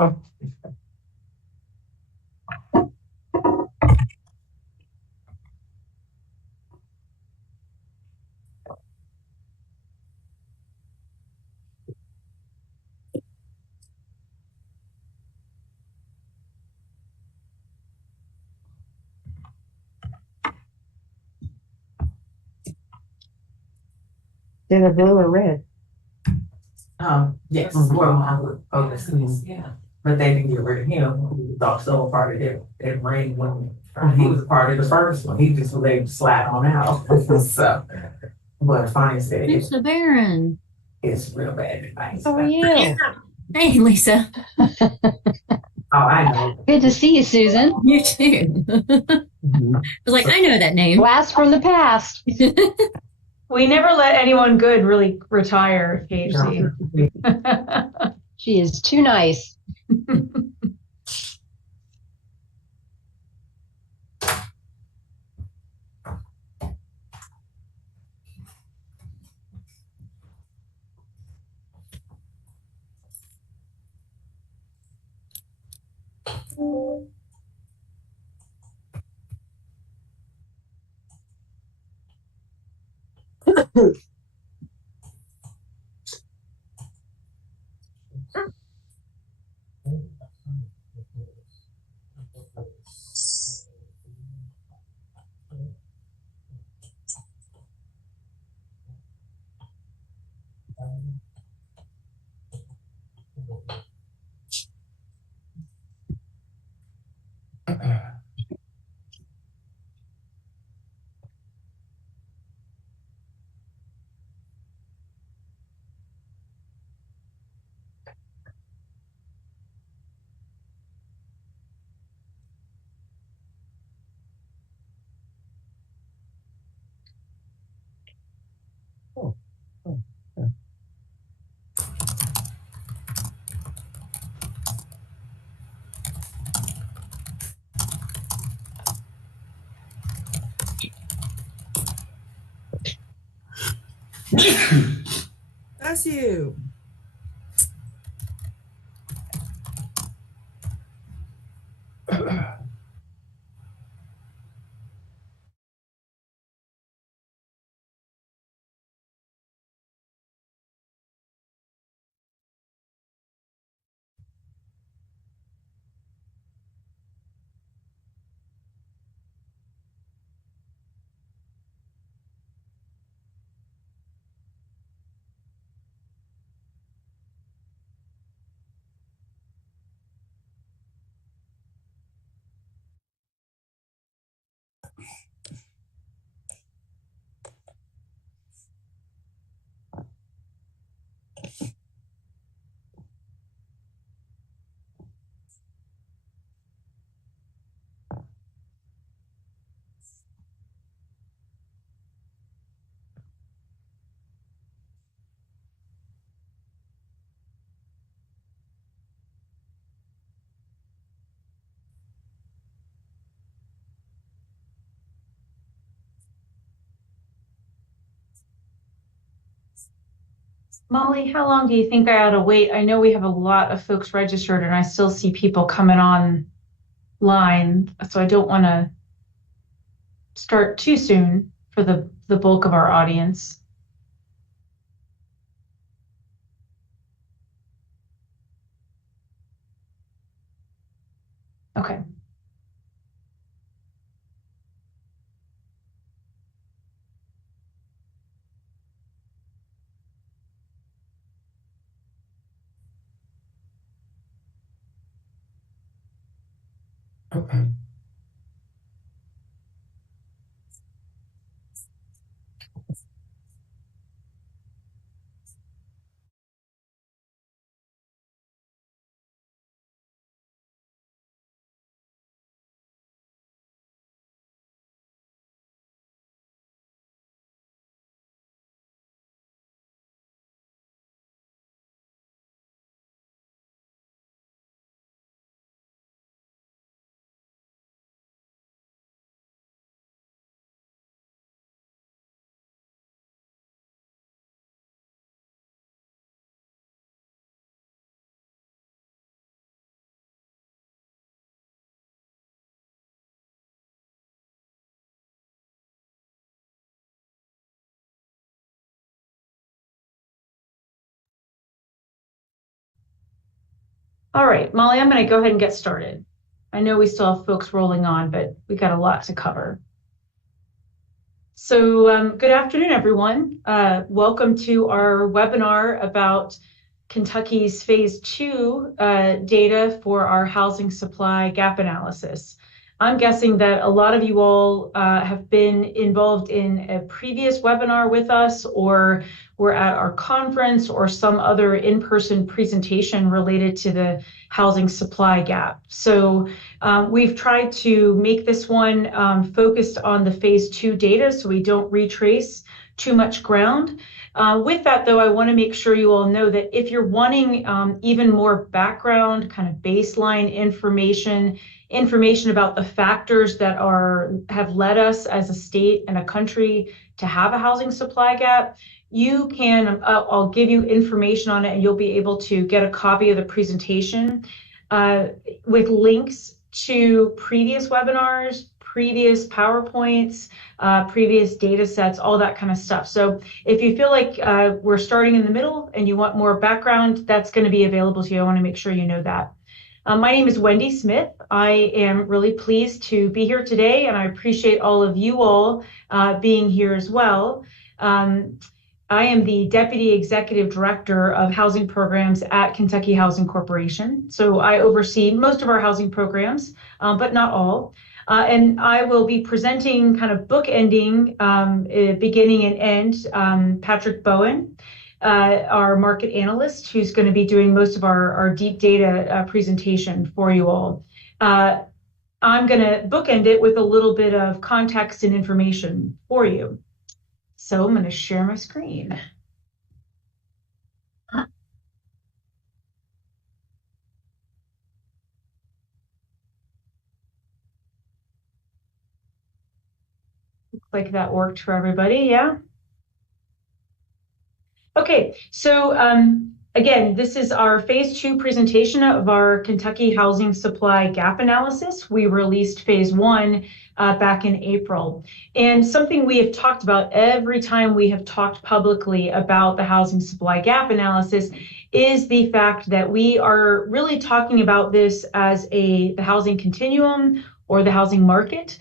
Oh, they're blue or red. Yes, well, I would overseas, yeah. But they didn't get rid of him. He was also a part of that ring when he was a part of the first one. He just was able to slide on out. So, but funny said Lisa Barron. it's real bad advice. How are you? Hey, Lisa. Oh, I know. Good to see you, Susan. You too. I was like, I know that name. Blast from the past. We never let anyone good really retire, KHC. She is too nice. That's you. Molly, how long do you think I ought to wait? I know we have a lot of folks registered and I still see people coming on line, so I don't want to start too soon for the bulk of our audience. Okay. Okay. All right, Molly, I'm going to go ahead and get started. I know we still have folks rolling on, but we got a lot to cover. So good afternoon, everyone. Welcome to our webinar about Kentucky's Phase 2 data for our housing supply gap analysis. I'm guessing that a lot of you all have been involved in a previous webinar with us, or were at our conference, or some other in-person presentation related to the housing supply gap. So we've tried to make this one focused on the Phase 2 data so we don't retrace too much ground. With that, though, I want to make sure you all know that if you're wanting even more background, kind of baseline information about the factors that have led us as a state and a country to have a housing supply gap, you can, I'll give you information on it, and you'll be able to get a copy of the presentation with links to previous webinars, previous PowerPoints, previous data sets, all that kind of stuff. So if you feel like we're starting in the middle and you want more background, that's going to be available to you. I want to make sure you know that. My name is Wendy Smith. I am really pleased to be here today, and I appreciate all of you all being here as well. I am the Deputy Executive Director of Housing Programs at Kentucky Housing Corporation. So I oversee most of our housing programs, but not all. And I will be presenting kind of bookending, beginning and end, Patrick Bowen, our market analyst, who's going to be doing most of our deep data presentation for you all. I'm going to bookend it with a little bit of context and information for you. So I'm going to share my screen. Looks like that worked for everybody, yeah? Okay, so again, this is our Phase 2 presentation of our Kentucky Housing Supply Gap Analysis. We released Phase 1 back in April. And something we have talked about every time we have talked publicly about the housing supply gap analysis is the fact that we are really talking about this as the housing continuum or the housing market,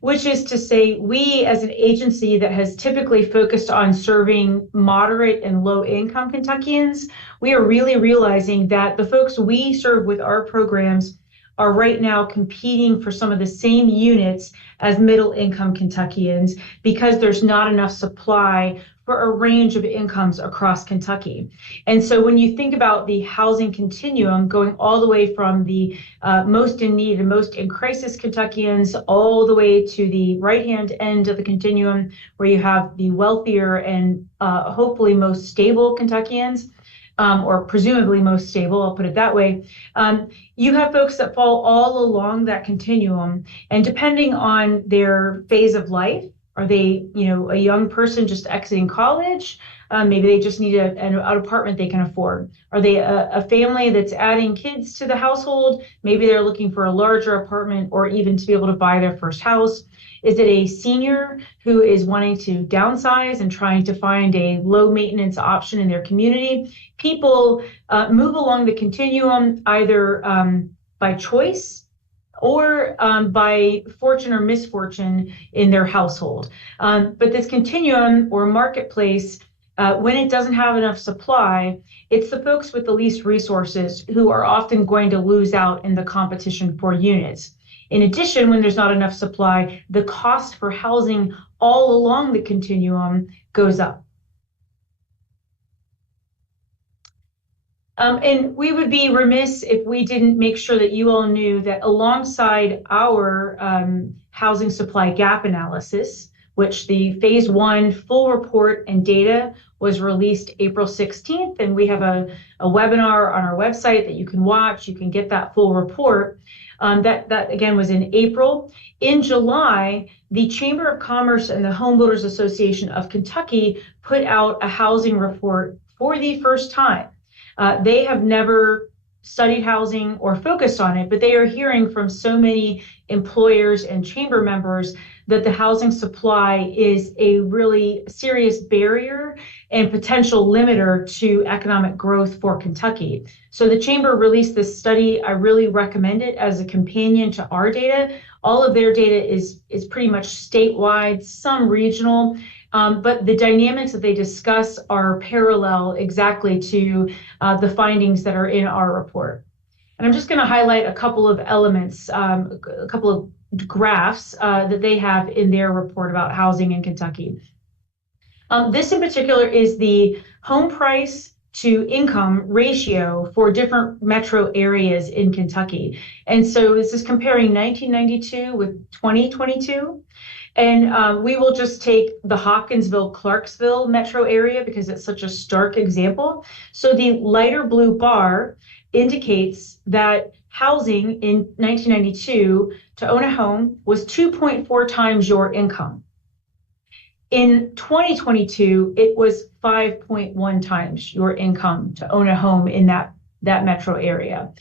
which is to say we as an agency that has typically focused on serving moderate and low income Kentuckians, we are really realizing that the folks we serve with our programs are right now competing for some of the same units as middle income Kentuckians because there's not enough supply for a range of incomes across Kentucky. And so when you think about the housing continuum going all the way from the most in need and most in crisis Kentuckians all the way to the right-hand end of the continuum where you have the wealthier and hopefully most stable Kentuckians, or presumably most stable, I'll put it that way, you have folks that fall all along that continuum. And depending on their phase of life, are they, a young person just exiting college? Maybe they just need an apartment they can afford. Are they a family that's adding kids to the household? Maybe they're looking for a larger apartment or even to be able to buy their first house. Is it a senior who is wanting to downsize and trying to find a low maintenance option in their community? People move along the continuum either by choice or by fortune or misfortune in their household. But this continuum or marketplace, when it doesn't have enough supply, it's the folks with the least resources who are often going to lose out in the competition for units. In addition, when there's not enough supply, the cost for housing all along the continuum goes up. And we would be remiss if we didn't make sure that you all knew that alongside our housing supply gap analysis, which the Phase 1 full report and data was released April 16th, and we have a webinar on our website that you can watch. You can get that full report. That again was in April. In July, the Chamber of Commerce and the Home Builders Association of Kentucky put out a housing report for the first time. They have never studied housing or focused on it, but they are hearing from so many employers and chamber members that the housing supply is a really serious barrier and potential limiter to economic growth for Kentucky. So the chamber released this study. I really recommend it as a companion to our data. All of their data is pretty much statewide, some regional, but the dynamics that they discuss are parallel exactly to the findings that are in our report. And I'm just going to highlight a couple of elements, a couple of graphs that they have in their report about housing in Kentucky. This in particular is the home price to income ratio for different metro areas in Kentucky. And so this is comparing 1992 with 2022. And we will just take the Hopkinsville-Clarksville metro area because it's such a stark example. So the lighter blue bar indicates that housing in 1992 to own a home was 2.4 times your income. In 2022, it was 5.1 times your income to own a home in that metro area.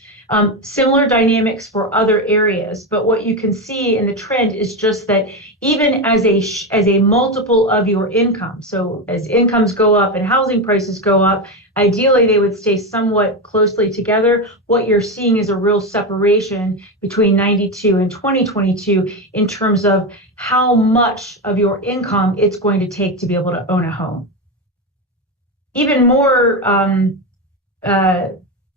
Similar dynamics for other areas, but what you can see in the trend is just that even as a multiple of your income, so as incomes go up and housing prices go up, ideally they would stay somewhat closely together. What you're seeing is a real separation between 92 and 2022 in terms of how much of your income it's going to take to be able to own a home. Even more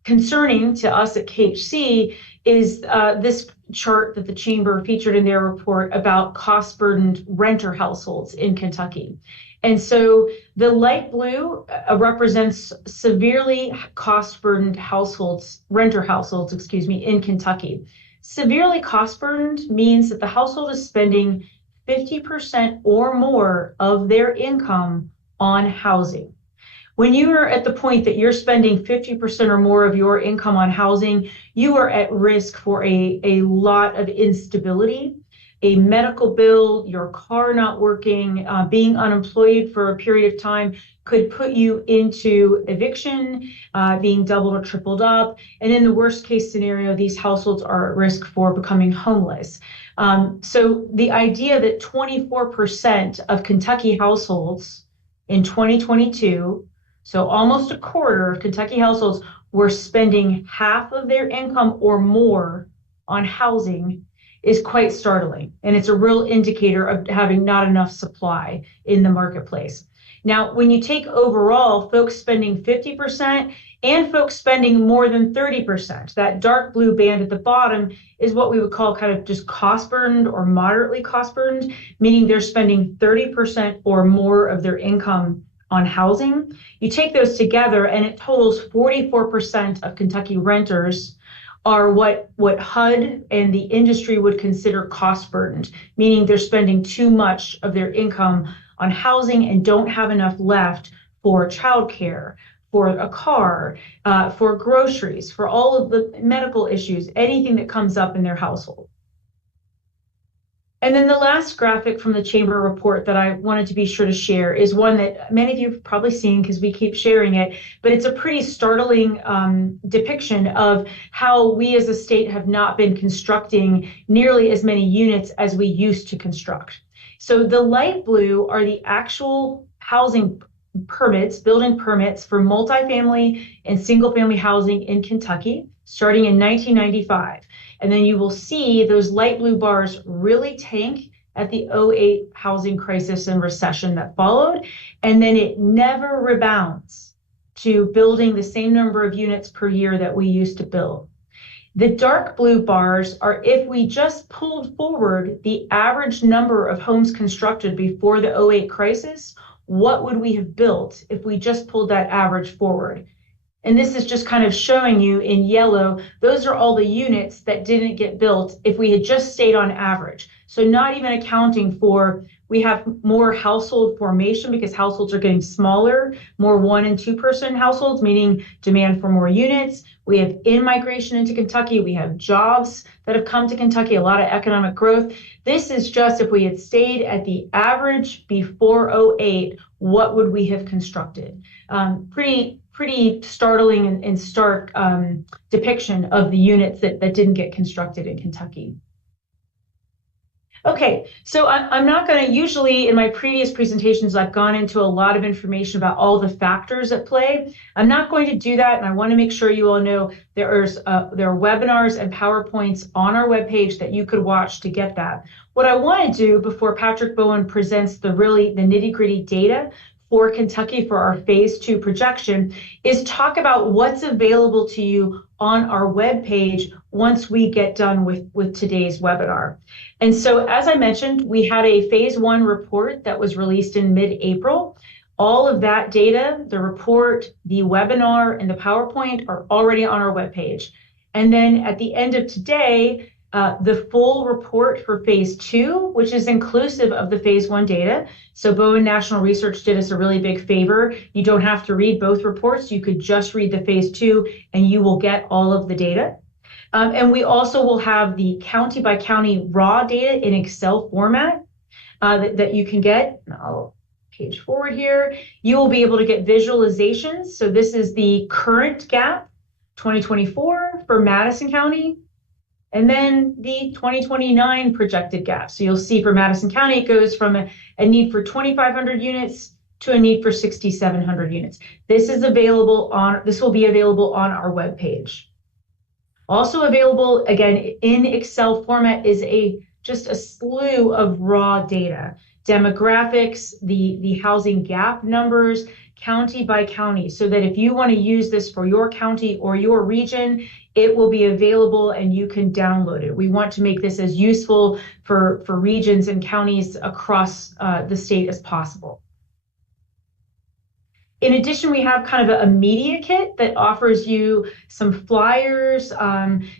concerning to us at KHC is this chart that the chamber featured in their report about cost-burdened renter households in Kentucky. And so the light blue represents severely cost-burdened households, renter households, in Kentucky. Severely cost-burdened means that the household is spending 50% or more of their income on housing. When you are at the point that you're spending 50% or more of your income on housing, you are at risk for a lot of instability, a medical bill, your car not working, being unemployed for a period of time could put you into eviction, being doubled or tripled up. And in the worst case scenario, these households are at risk for becoming homeless. So the idea that 24% of Kentucky households in 2022, so almost a quarter of Kentucky households were spending half of their income or more on housing is quite startling. And it's a real indicator of having not enough supply in the marketplace. Now, when you take overall folks spending 50% and folks spending more than 30%, that dark blue band at the bottom is what we would call kind of just cost burdened or moderately cost burdened, meaning they're spending 30% or more of their income on housing. You take those together and it totals 44% of Kentucky renters are what HUD and the industry would consider cost burdened, meaning they're spending too much of their income on housing and don't have enough left for childcare, for a car, for groceries, for all of the medical issues, anything that comes up in their household. And then the last graphic from the chamber report that I wanted to be sure to share is one that many of you have probably seen because we keep sharing it, but it's a pretty startling depiction of how we as a state have not been constructing nearly as many units as we used to construct. So the light blue are the actual housing permits, building permits for multifamily and single family housing in Kentucky, starting in 1995. And then you will see those light blue bars really tank at the 2008 housing crisis and recession that followed. And then it never rebounds to building the same number of units per year that we used to build. The dark blue bars are if we just pulled forward the average number of homes constructed before the 2008 crisis, what would we have built if we just pulled that average forward? And this is just kind of showing you in yellow, those are all the units that didn't get built if we had just stayed on average. So not even accounting for, we have more household formation because households are getting smaller, more 1 and 2 person households, meaning demand for more units. We have in-migration into Kentucky. We have jobs that have come to Kentucky, a lot of economic growth. This is just if we had stayed at the average before 2008, what would we have constructed? Pretty pretty startling and stark depiction of the units that didn't get constructed in Kentucky. Okay, so I'm not going to, usually in my previous presentations, I've gone into a lot of information about all the factors at play. I'm not going to do that, and I want to make sure you all know there are webinars and PowerPoints on our webpage that you could watch to get that. What I want to do before Patrick Bowen presents the nitty-gritty data for Kentucky for our phase 2 projection is talk about what's available to you on our webpage once we get done with today's webinar. And so, as I mentioned, we had a phase 1 report that was released in mid-April. All of that data, the report, the webinar, and the PowerPoint are already on our webpage. And then at the end of today, the full report for phase 2, which is inclusive of the phase 1 data. So Bowen National Research did us a really big favor. You don't have to read both reports. You could just read the phase 2 and you will get all of the data. And we also will have the county by county raw data in Excel format that you can get. I'll page forward here. You will be able to get visualizations. So this is the current gap, 2024 for Madison County. And then the 2029 projected gap. So you'll see for Madison County, it goes from a need for 2,500 units to a need for 6,700 units. This will be available on our webpage. Also available, again, in Excel format is just a slew of raw data, demographics, the housing gap numbers, county by county, so that if you want to use this for your county or your region, it will be available and you can download it. We want to make this as useful for regions and counties across the state as possible. In addition, we have kind of a media kit that offers you some flyers,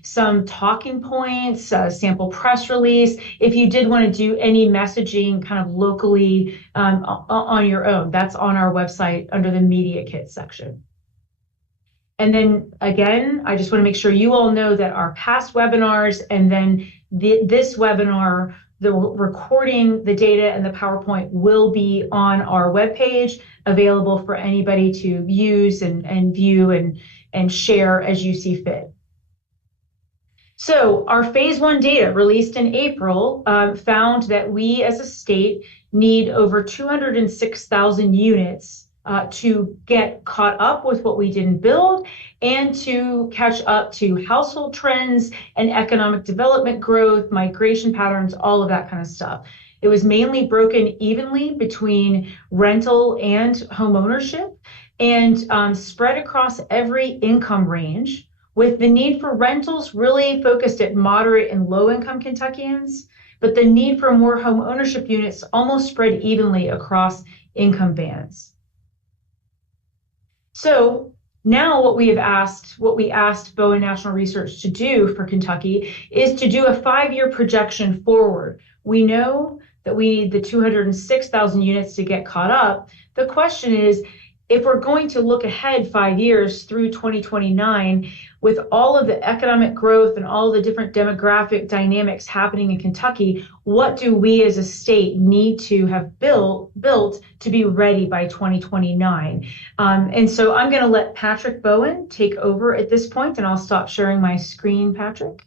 some talking points, a sample press release, if you did want to do any messaging kind of locally on your own. That's on our website under the media kit section. And then again, I just want to make sure you all know that our past webinars and then this webinar, the recording, the data, and the PowerPoint will be on our webpage, available for anybody to use and view and share as you see fit. So our phase 1 data released in April found that we as a state need over 206,000 units to get caught up with what we didn't build and to catch up to household trends and economic development growth, migration patterns, all of that kind of stuff. It was mainly broken evenly between rental and home ownership and spread across every income range, with the need for rentals really focused at moderate and low income Kentuckians, but the need for more home ownership units almost spread evenly across income bands. So now what we asked Bowen National Research to do for Kentucky is to do a 5-year projection forward. We know that we need the 206,000 units to get caught up. The question is, if we're going to look ahead 5 years through 2029, with all of the economic growth and all the different demographic dynamics happening in Kentucky, what do we as a state need to have built to be ready by 2029? And so I'm going to let Patrick Bowen take over at this point, and I'll stop sharing my screen, Patrick.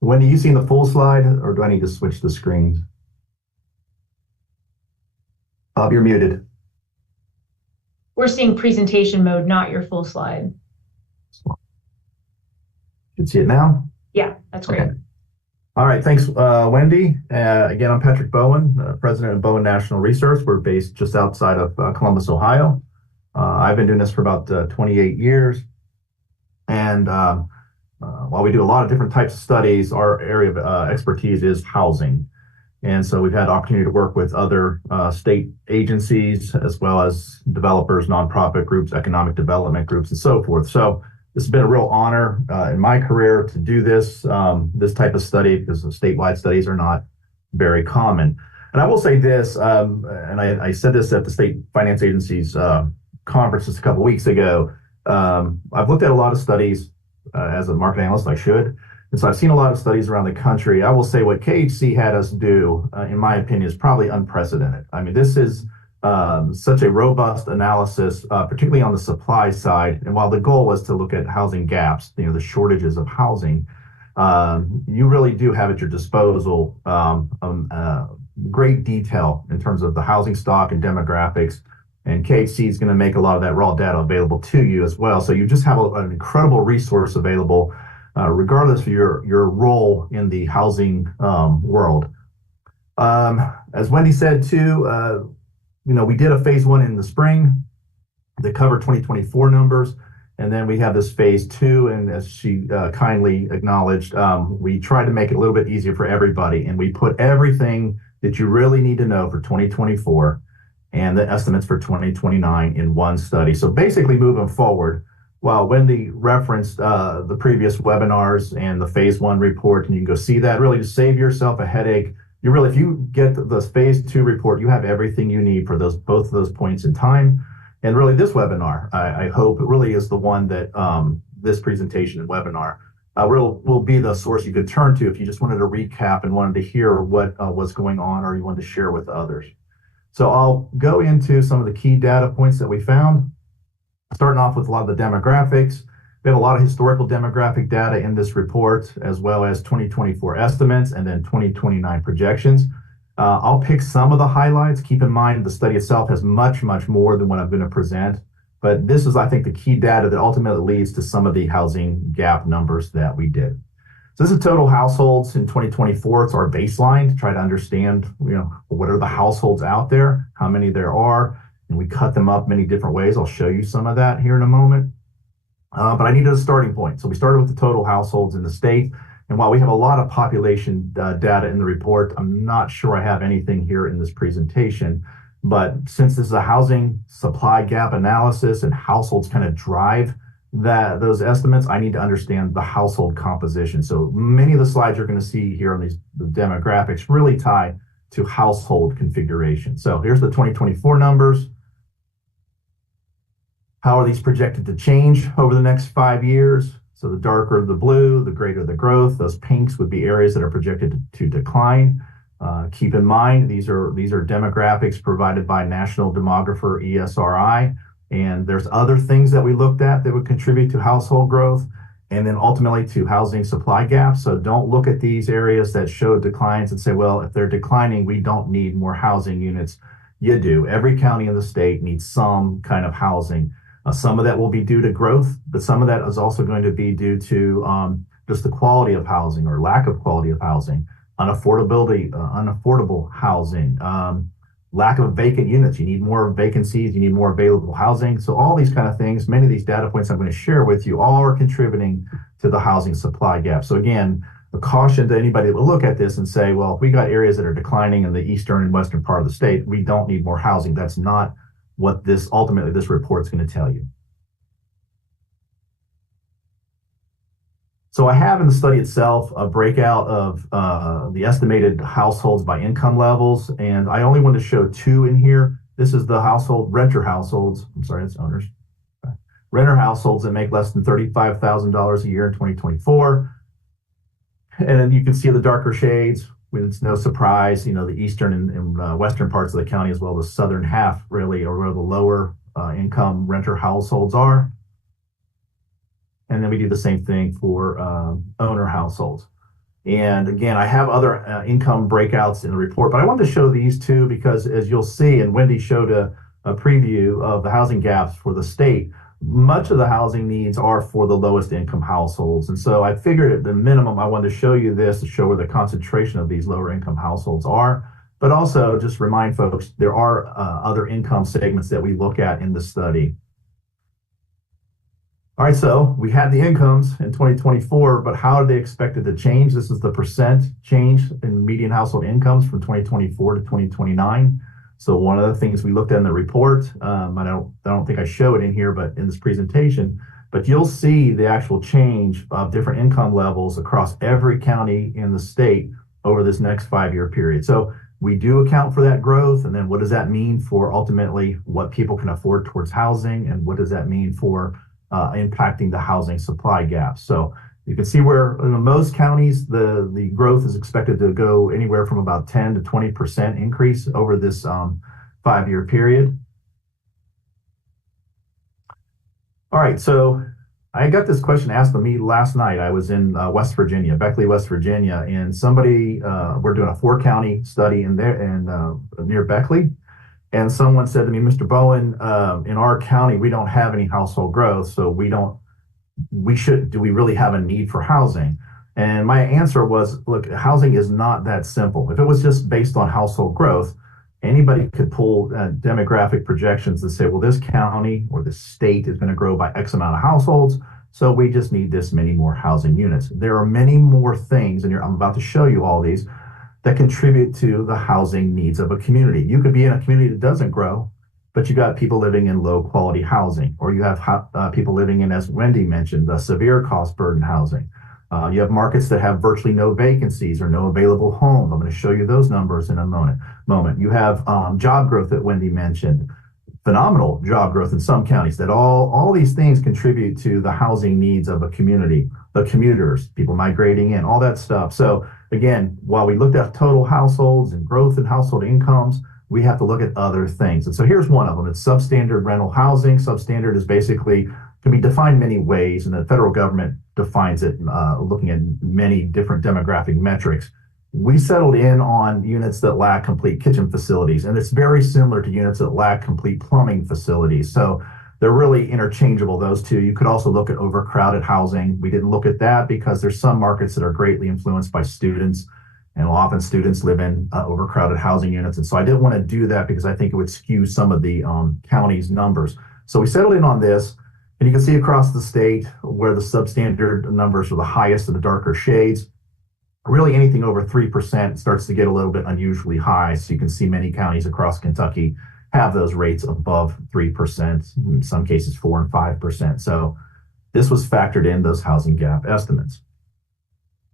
Wendy, you seen the full slide, or do I need to switch the screens? Bob, you're muted. We're seeing presentation mode, not your full slide. Should see it now? Yeah, that's great. Okay. All right, thanks, Wendy. Again, I'm Patrick Bowen, president of Bowen National Research. We're based just outside of Columbus, Ohio. I've been doing this for about 28 years. And while we do a lot of different types of studies, our area of expertise is housing. And so we've had opportunity to work with other state agencies, as well as developers, nonprofit groups, economic development groups, and so forth. So this has been a real honor in my career to do this type of study, because the statewide studies are not very common. And I will say this, and I said this at the State Finance Agency's conference just a couple weeks ago. I've looked at a lot of studies as a market analyst, I should. And so I've seen a lot of studies around the country. I will say what KHC had us do, in my opinion, is probably unprecedented. I mean, this is such a robust analysis, particularly on the supply side. And while the goal was to look at housing gaps, the shortages of housing, you really do have at your disposal great detail in terms of the housing stock and demographics. And KHC is going to make a lot of that raw data available to you as well. So you just have an incredible resource available, regardless of your role in the housing world. As Wendy said too, we did a phase 1 in the spring that covered 2024 numbers. And then we have this phase 2. And as she kindly acknowledged, we tried to make it a little bit easier for everybody. And we put everything that you really need to know for 2024 and the estimates for 2029 in one study. So basically moving forward, while Wendy referenced the previous webinars and the phase 1 report, and you can go see that, really to save yourself a headache. If you get the phase 2 report, you have everything you need for both of those points in time. And really this webinar, I hope it really is the one that this presentation and webinar will be the source you could turn to if you just wanted to recap and wanted to hear what was going on, or you wanted to share with others. So I'll go into some of the key data points that we found, starting off with a lot of the demographics. We have a lot of historical demographic data in this report, as well as 2024 estimates and then 2029 projections. I'll pick some of the highlights. Keep in mind the study itself has much, much more than what I'm going to present. But this is, I think, the key data that ultimately leads to some of the housing gap numbers that we did. So this is total households in 2024. It's our baseline to try to understand, what are the households out there, how many there are, and we cut them up many different ways. I'll show you some of that here in a moment. But I needed a starting point. So we started with the total households in the state. And while we have a lot of population data in the report, I'm not sure I have anything here in this presentation. But since this is a housing supply gap analysis and households kind of drive those estimates, I need to understand the household composition. So many of the slides you're going to see here on the demographics really tie to household configuration. So here's the 2024 numbers. How are these projected to change over the next 5 years? So the darker the blue, the greater the growth. Those pinks would be areas that are projected to decline. Keep in mind, these are demographics provided by National Demographer ESRI. And there's other things that we looked at that would contribute to household growth and then ultimately to housing supply gaps. So don't look at these areas that show declines and say, well, if they're declining, we don't need more housing units. You do. Every county in the state needs some kind of housing. Some of that will be due to growth, but some of that is also going to be due to just the quality of housing or lack of quality of housing, unaffordable housing, lack of vacant units. You need more vacancies, you need more available housing. So all these kind of things, many of these data points I'm going to share with you, all are contributing to the housing supply gap. So again, a caution to anybody that will look at this and say, well, if we got areas that are declining in the eastern and western part of the state, we don't need more housing. That's not what this report is going to tell you. So I have in the study itself a breakout of the estimated households by income levels, and I only want to show 2 in here. This is the renter households. I'm sorry, that's owners. Okay. Renter households that make less than $35,000 a year in 2024. And then you can see the darker shades. It's no surprise, the eastern and western parts of the county, as well as the southern half, really, are where the lower income renter households are. And then we do the same thing for owner households. And again, I have other income breakouts in the report, but I wanted to show these 2 because, as you'll see, and Wendy showed a preview of the housing gaps for the state, much of the housing needs are for the lowest income households. And so I figured at the minimum, I wanted to show you this to show where the concentration of these lower income households are, but also just remind folks there are other income segments that we look at in the study. All right, so we had the incomes in 2024, but how are they expected to change? This is the percent change in median household incomes from 2024 to 2029. So one of the things we looked at in the report, I don't think I show it in here, but in this presentation, but you'll see the actual change of different income levels across every county in the state over this next 5-year period. So we do account for that growth. And then what does that mean for ultimately what people can afford towards housing? And what does that mean for impacting the housing supply gap? So you can see where in most counties, the growth is expected to go anywhere from about 10 to 20% increase over this 5-year period. All right, so I got this question asked of me last night. I was in West Virginia, Beckley, West Virginia, and somebody, we're doing a 4-county study in there and near Beckley. And someone said to me, Mr. Bowen, in our county, we don't have any household growth, so do we really have a need for housing? And my answer was, look, housing is not that simple. If it was just based on household growth, anybody could pull demographic projections that say, well, this county or this state is going to grow by X amount of households, so we just need this many more housing units. There are many more things, and I'm about to show you all these, that contribute to the housing needs of a community. You could be in a community that doesn't grow, but you got people living in low quality housing, or you have people living in, as Wendy mentioned, the severe cost burden housing. You have markets that have virtually no vacancies or no available homes. I'm going to show you those numbers in a moment. You have job growth that Wendy mentioned, phenomenal job growth in some counties. That all these things contribute to the housing needs of a community, the commuters, people migrating in, all that stuff. So again, while we looked at total households and growth in household incomes, we have to look at other things. And so here's one of them. It's substandard rental housing. Substandard is basically can be defined many ways, and the federal government defines it looking at many different demographic metrics. We settled in on units that lack complete kitchen facilities, and it's very similar to units that lack complete plumbing facilities. So they're really interchangeable, those two. You could also look at overcrowded housing. We didn't look at that because there's some markets that are greatly influenced by students, and often students live in overcrowded housing units. And so I didn't want to do that because I think it would skew some of the county's numbers. So we settled in on this. And you can see across the state where the substandard numbers are the highest in the darker shades. Really anything over 3% starts to get a little bit unusually high. So you can see many counties across Kentucky have those rates above 3%, in some cases 4 and 5%. So this was factored in those housing gap estimates.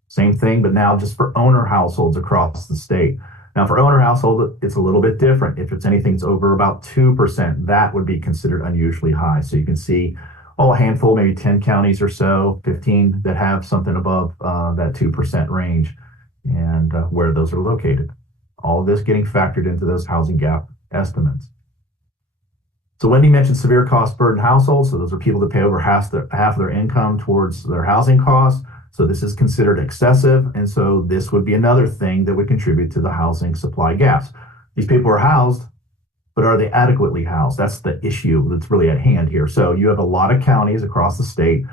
Same thing, but now just for owner households across the state. Now for owner household, it's a little bit different. If it's anything that's over about 2%, that would be considered unusually high. So you can see a handful, maybe 10 counties or so, 15 that have something above that 2% range, and where those are located. All of this getting factored into those housing gap estimates. So Wendy mentioned severe cost burden households. So those are people that pay over half of their income towards their housing costs. So this is considered excessive. And so this would be another thing that would contribute to the housing supply gaps. These people are housed, but are they adequately housed? That's the issue that's really at hand here. So you have a lot of counties across the state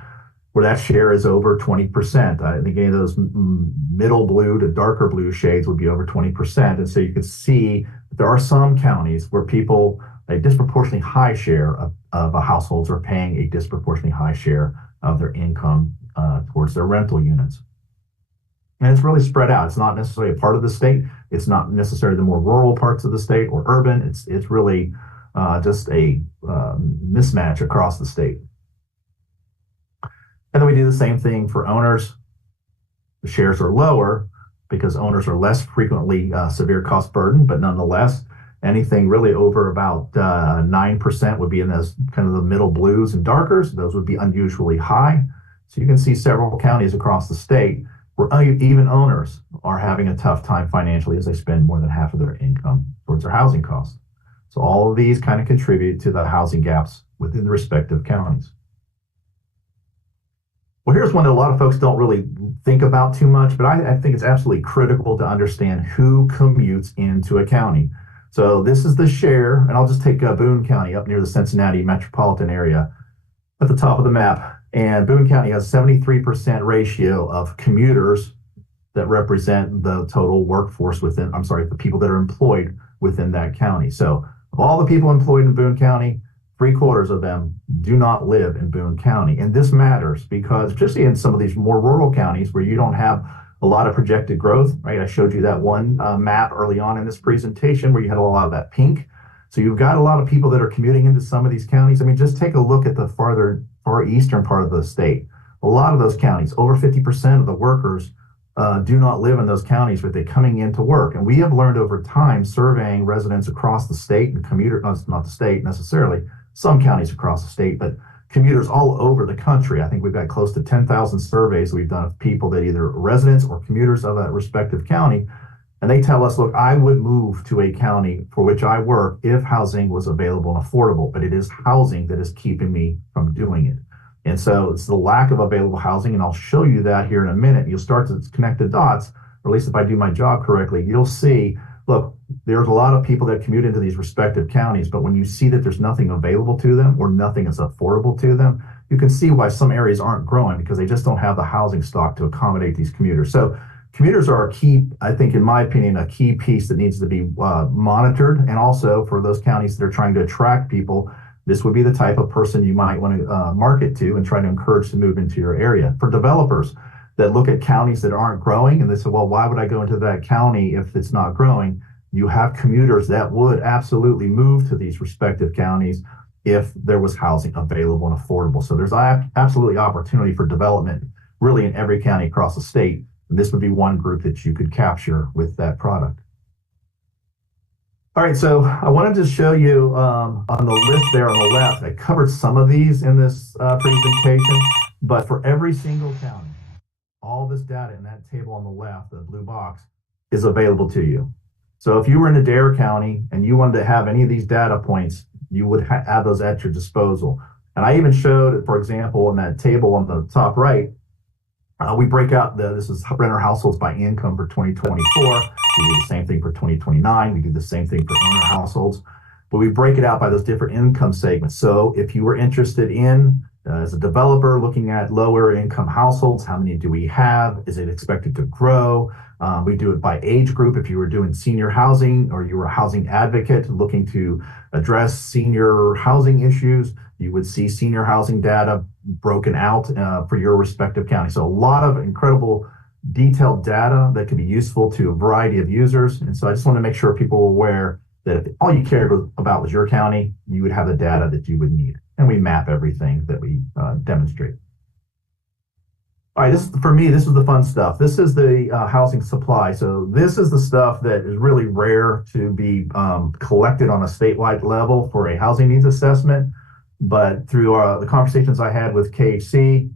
where that share is over 20%. I think any of those middle blue to darker blue shades would be over 20%. And so you can see that there are some counties where people, a disproportionately high share of households are paying a disproportionately high share of their income towards their rental units. And it's really spread out. It's not necessarily a part of the state. It's not necessarily the more rural parts of the state or urban. It's really just a mismatch across the state. And then we do the same thing for owners. The shares are lower because owners are less frequently severe cost burden, but nonetheless, anything really over about 9% would be in those kind of the middle blues and darkers. Those would be unusually high. So you can see several counties across the state where even owners are having a tough time financially as they spend more than half of their income towards their housing costs. So all of these kind of contribute to the housing gaps within the respective counties. Well, here's one that a lot of folks don't really think about too much, but I think it's absolutely critical to understand who commutes into a county. So this is the share, and I'll just take Boone County up near the Cincinnati metropolitan area at the top of the map. And Boone County has a 73% ratio of commuters that represent the total workforce within, the people that are employed within that county. So of all the people employed in Boone County, 3/4 of them do not live in Boone County. And this matters because, especially in some of these more rural counties where you don't have a lot of projected growth, right? I showed you that one map early on in this presentation where you had a lot of that pink. So you've got a lot of people that are commuting into some of these counties. I mean, just take a look at the farther far eastern part of the state. A lot of those counties, over 50% of the workers do not live in those counties, but they're coming in to work. And we have learned over time, surveying residents across the state and not the state necessarily, some counties across the state, but commuters all over the country. I think we've got close to 10,000 surveys we've done of people that either residents or commuters of a respective county. And they tell us, look, I would move to a county for which I work if housing was available and affordable, but it is housing that is keeping me from doing it. And so it's the lack of available housing, and I'll show you that here in a minute. You'll start to connect the dots, or at least if I do my job correctly, you'll see, look, there's a lot of people that commute into these respective counties, but when you see that there's nothing available to them or nothing is affordable to them, you can see why some areas aren't growing, because they just don't have the housing stock to accommodate these commuters. So commuters are a key, I think, in my opinion, a key piece that needs to be monitored. And also for those counties that are trying to attract people, this would be the type of person you might want to market to and try to encourage to move into your area. For developers that look at counties that aren't growing and they say, well, why would I go into that county if it's not growing? You have commuters that would absolutely move to these respective counties if there was housing available and affordable. So there's absolutely opportunity for development really in every county across the state. And this would be one group that you could capture with that product. All right, so I wanted to show you on the list there on the left, I covered some of these in this presentation, but for every single county, all this data in that table on the left, the blue box, is available to you. So if you were in Adair County and you wanted to have any of these data points, you would have those at your disposal. And I even showed, for example, in that table on the top right, we break out this is renter households by income for 2024. We do the same thing for 2029. We do the same thing for owner households, but we break it out by those different income segments. So if you were interested in, as a developer, looking at lower income households, how many do we have? Is it expected to grow? We do it by age group. If you were doing senior housing or you were a housing advocate looking to address senior housing issues, you would see senior housing data broken out for your respective county. So a lot of incredible detailed data that can be useful to a variety of users. And so I just want to make sure people were aware that if all you cared about was your county, you would have the data that you would need. And we map everything that we demonstrate. All right, for me, this is the fun stuff. This is the housing supply. So this is the stuff that is really rare to be collected on a statewide level for a housing needs assessment. But through the conversations I had with KHC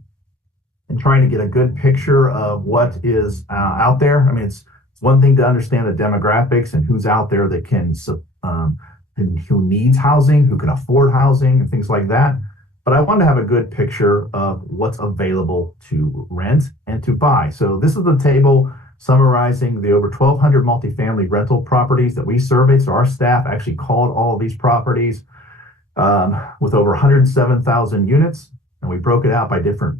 and trying to get a good picture of what is out there. I mean, it's one thing to understand the demographics and who's out there that can, and who needs housing, who can afford housing and things like that. But I wanted to have a good picture of what's available to rent and to buy. So this is the table summarizing the over 1,200 multifamily rental properties that we surveyed. So our staff actually called all of these properties with over 107,000 units. And we broke it out by different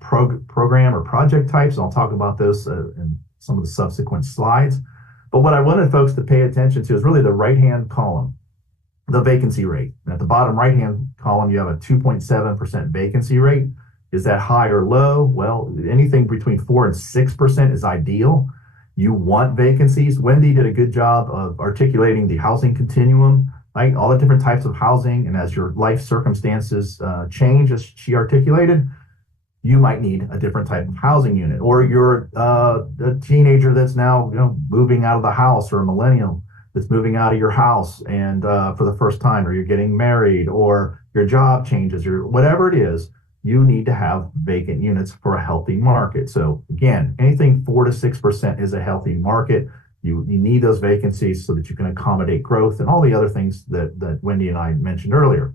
program or project types. And I'll talk about those in some of the subsequent slides. But what I wanted folks to pay attention to is really the right-hand column, the vacancy rate. And at the bottom right-hand column, you have a 2.7% vacancy rate. Is that high or low? Well, anything between 4 and 6% is ideal. You want vacancies. Wendy did a good job of articulating the housing continuum, right? All the different types of housing. And as your life circumstances change, as she articulated, you might need a different type of housing unit. Or you're a teenager that's now moving out of the house, or a millennial that's moving out of your house and for the first time, or you're getting married, or your job changes, or whatever it is, you need to have vacant units for a healthy market. So again, anything 4 to 6% is a healthy market. You need those vacancies so that you can accommodate growth and all the other things that Wendy and I mentioned earlier.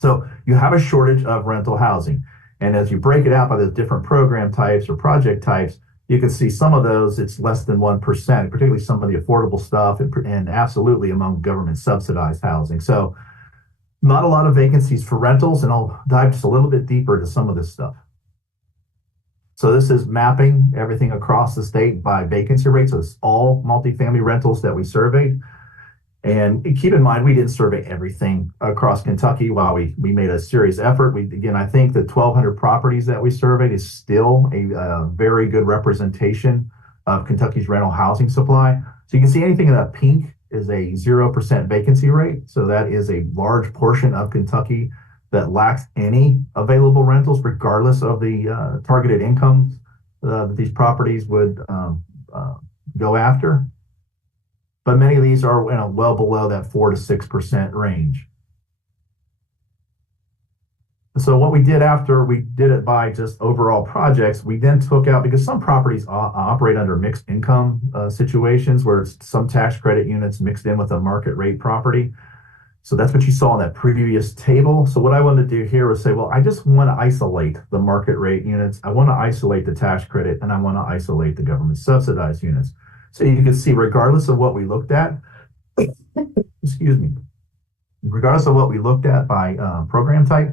So you have a shortage of rental housing. And as you break it out by the different program types or project types, you can see some of those, it's less than 1%, particularly some of the affordable stuff and absolutely among government subsidized housing. So not a lot of vacancies for rentals, and I'll dive just a little bit deeper into some of this stuff. So this is mapping everything across the state by vacancy rate. So it's all multifamily rentals that we surveyed. And keep in mind, we didn't survey everything across Kentucky. While we made a serious effort, I think the 1,200 properties that we surveyed is still a very good representation of Kentucky's rental housing supply. So you can see anything in that pink is a 0% vacancy rate. So that is a large portion of Kentucky that lacks any available rentals, regardless of the targeted incomes that these properties would go after. But many of these are well below that 4 to 6% range. So what we did after we did it by just overall projects, we then took out, because some properties operate under mixed income situations where it's some tax credit units mixed in with a market rate property. So that's what you saw in that previous table. So what I wanted to do here was say, well, I just want to isolate the market rate units. I want to isolate the tax credit, and I want to isolate the government subsidized units. So you can see, regardless of what we looked at, excuse me, regardless of what we looked at by program type,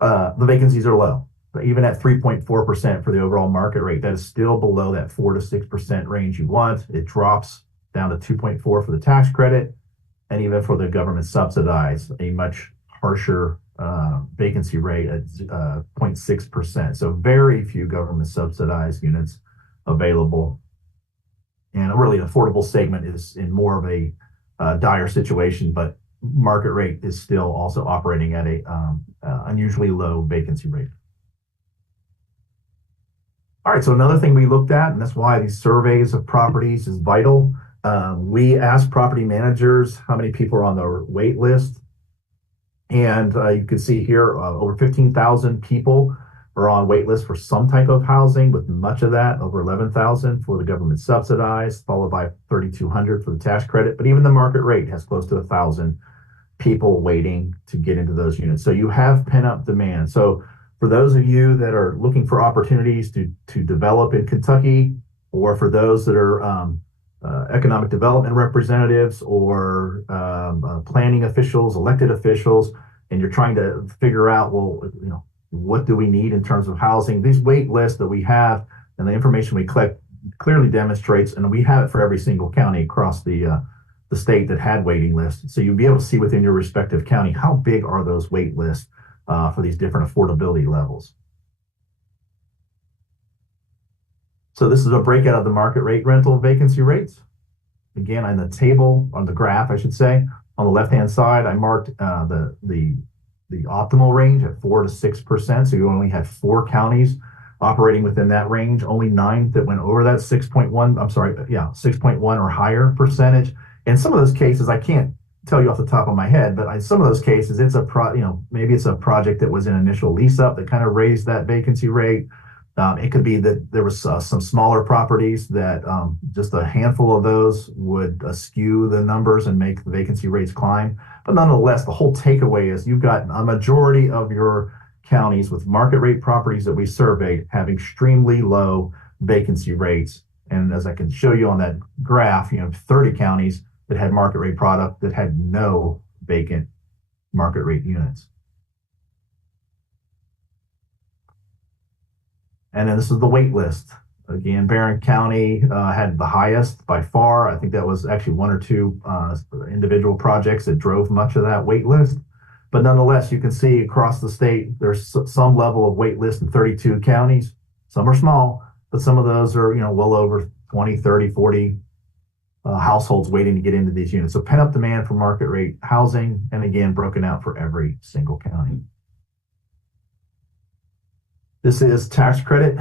the vacancies are low. But even at 3.4% for the overall market rate, that is still below that 4 to 6% range you want. It drops down to 2.4 for the tax credit, and even for the government subsidized, a much harsher vacancy rate at 0.6%. So very few government subsidized units available. And really, an affordable segment is in more of a dire situation, but market rate is still also operating at a unusually low vacancy rate. All right, so another thing we looked at, and that's why these surveys of properties is vital. We asked property managers how many people are on the wait list. And you can see here, over 15,000 people are on wait list for some type of housing, with much of that, over 11,000 for the government subsidized, followed by 3,200 for the tax credit. But even the market rate has close to 1,000 people waiting to get into those units. So you have pent up demand. So for those of you that are looking for opportunities to develop in Kentucky, or for those that are economic development representatives or planning officials, elected officials, and you're trying to figure out, well, what do we need in terms of housing? These wait lists that we have and the information we collect clearly demonstrates, and we have it for every single county across the state that had waiting lists. So you'll be able to see within your respective county how big are those wait lists for these different affordability levels. So this is a breakout of the market rate rental vacancy rates. Again, on the table, on the graph, I should say, on the left-hand side, I marked the optimal range at 4 to 6%. So you only had 4 counties operating within that range, only 9 that went over that 6.1 or higher percentage. In some of those cases, I can't tell you off the top of my head, but in some of those cases, it's maybe it's a project that was in initial lease up that kind of raised that vacancy rate. It could be that there was some smaller properties that just a handful of those would skew the numbers and make the vacancy rates climb. But nonetheless, the whole takeaway is you've got a majority of your counties with market rate properties that we surveyed have extremely low vacancy rates. And as I can show you on that graph, 30 counties that had market rate product that had no vacant market rate units. And then this is the wait list. Again, Barron County had the highest by far. I think that was actually 1 or 2 individual projects that drove much of that wait list. But nonetheless, you can see across the state, there's some level of wait list in 32 counties. Some are small, but some of those are, well over 20, 30, 40 households waiting to get into these units. So pent up demand for market rate housing, and again, broken out for every single county. This is tax credit.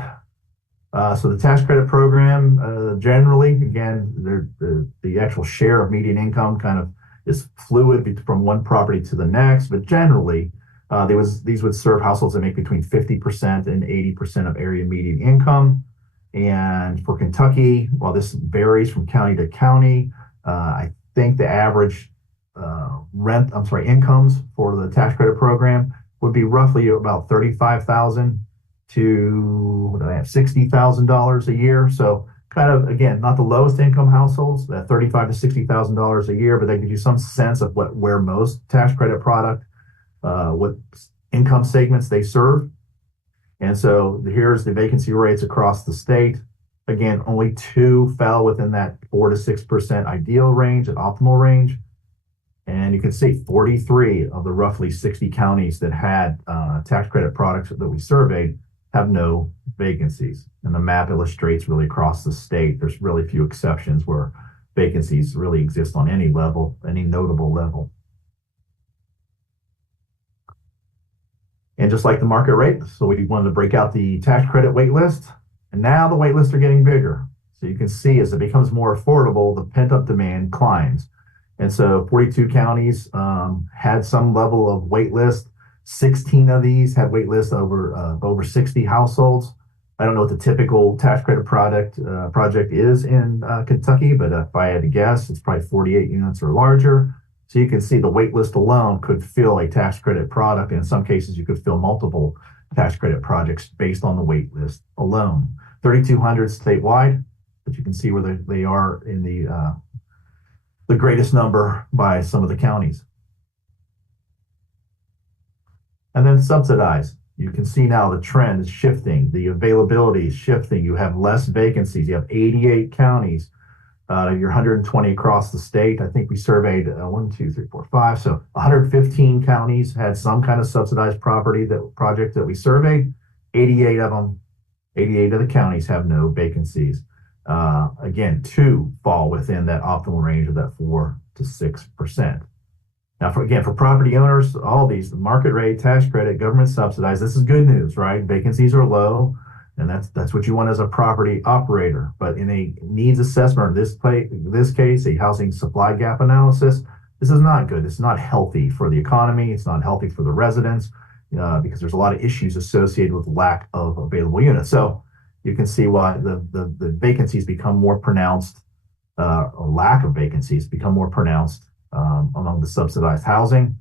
So the tax credit program, generally, again, the actual share of median income kind of is fluid from one property to the next, but generally, these would serve households that make between 50% and 80% of area median income. And for Kentucky, while this varies from county to county, I think the average incomes for the tax credit program would be roughly about $35,000 to $60,000 a year. So kind of, again, not the lowest income households, that $35,000 to $60,000 a year, but that gives you some sense of where most tax credit product, what income segments they serve. And so here's the vacancy rates across the state. Again, only 2 fell within that 4 to 6% ideal range, an optimal range. And you can see 43 of the roughly 60 counties that had tax credit products that we surveyed have no vacancies. And the map illustrates really across the state, there's really few exceptions where vacancies really exist on any level, any notable level. And just like the market rate, so we wanted to break out the tax credit wait list. And now the wait lists are getting bigger. So you can see as it becomes more affordable, the pent-up demand climbs. And so 42 counties had some level of wait list. 16 of these had wait lists over 60 households. I don't know what the typical tax credit project is in Kentucky, but if I had to guess, it's probably 48 units or larger. So you can see the wait list alone could fill a tax credit product. In some cases, you could fill multiple tax credit projects based on the wait list alone. 3,200 statewide, but you can see where they are in the greatest number by some of the counties. And then subsidized. You can see now the trend is shifting. The availability is shifting. You have less vacancies. You have 88 counties. You're 120 across the state. I think we surveyed 1, 2, 3, 4, 5. So 115 counties had some kind of subsidized project that we surveyed. 88 of them, 88 of the counties have no vacancies. Again, 2 fall within that optimal range of that 4 to 6%. Now, for property owners, all these, the market rate, tax credit, government subsidized, this is good news, right? Vacancies are low, and that's what you want as a property operator. But in a needs assessment, in this case, a housing supply gap analysis, this is not good. It's not healthy for the economy. It's not healthy for the residents because there's a lot of issues associated with lack of available units. So you can see why the vacancies become more pronounced, or lack of vacancies become more pronounced among the subsidized housing,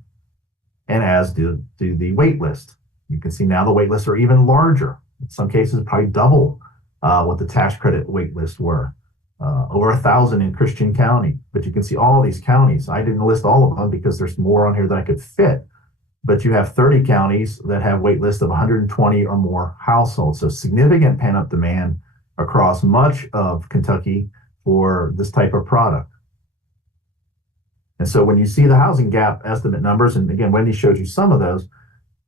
and as do the wait list. You can see now the wait lists are even larger. In some cases, probably double what the tax credit wait lists were. Over 1,000 in Christian County. But you can see all these counties. I didn't list all of them because there's more on here that I could fit. But you have 30 counties that have wait lists of 120 or more households. So significant pent-up demand across much of Kentucky for this type of product. And so when you see the housing gap estimate numbers, and again, Wendy showed you some of those,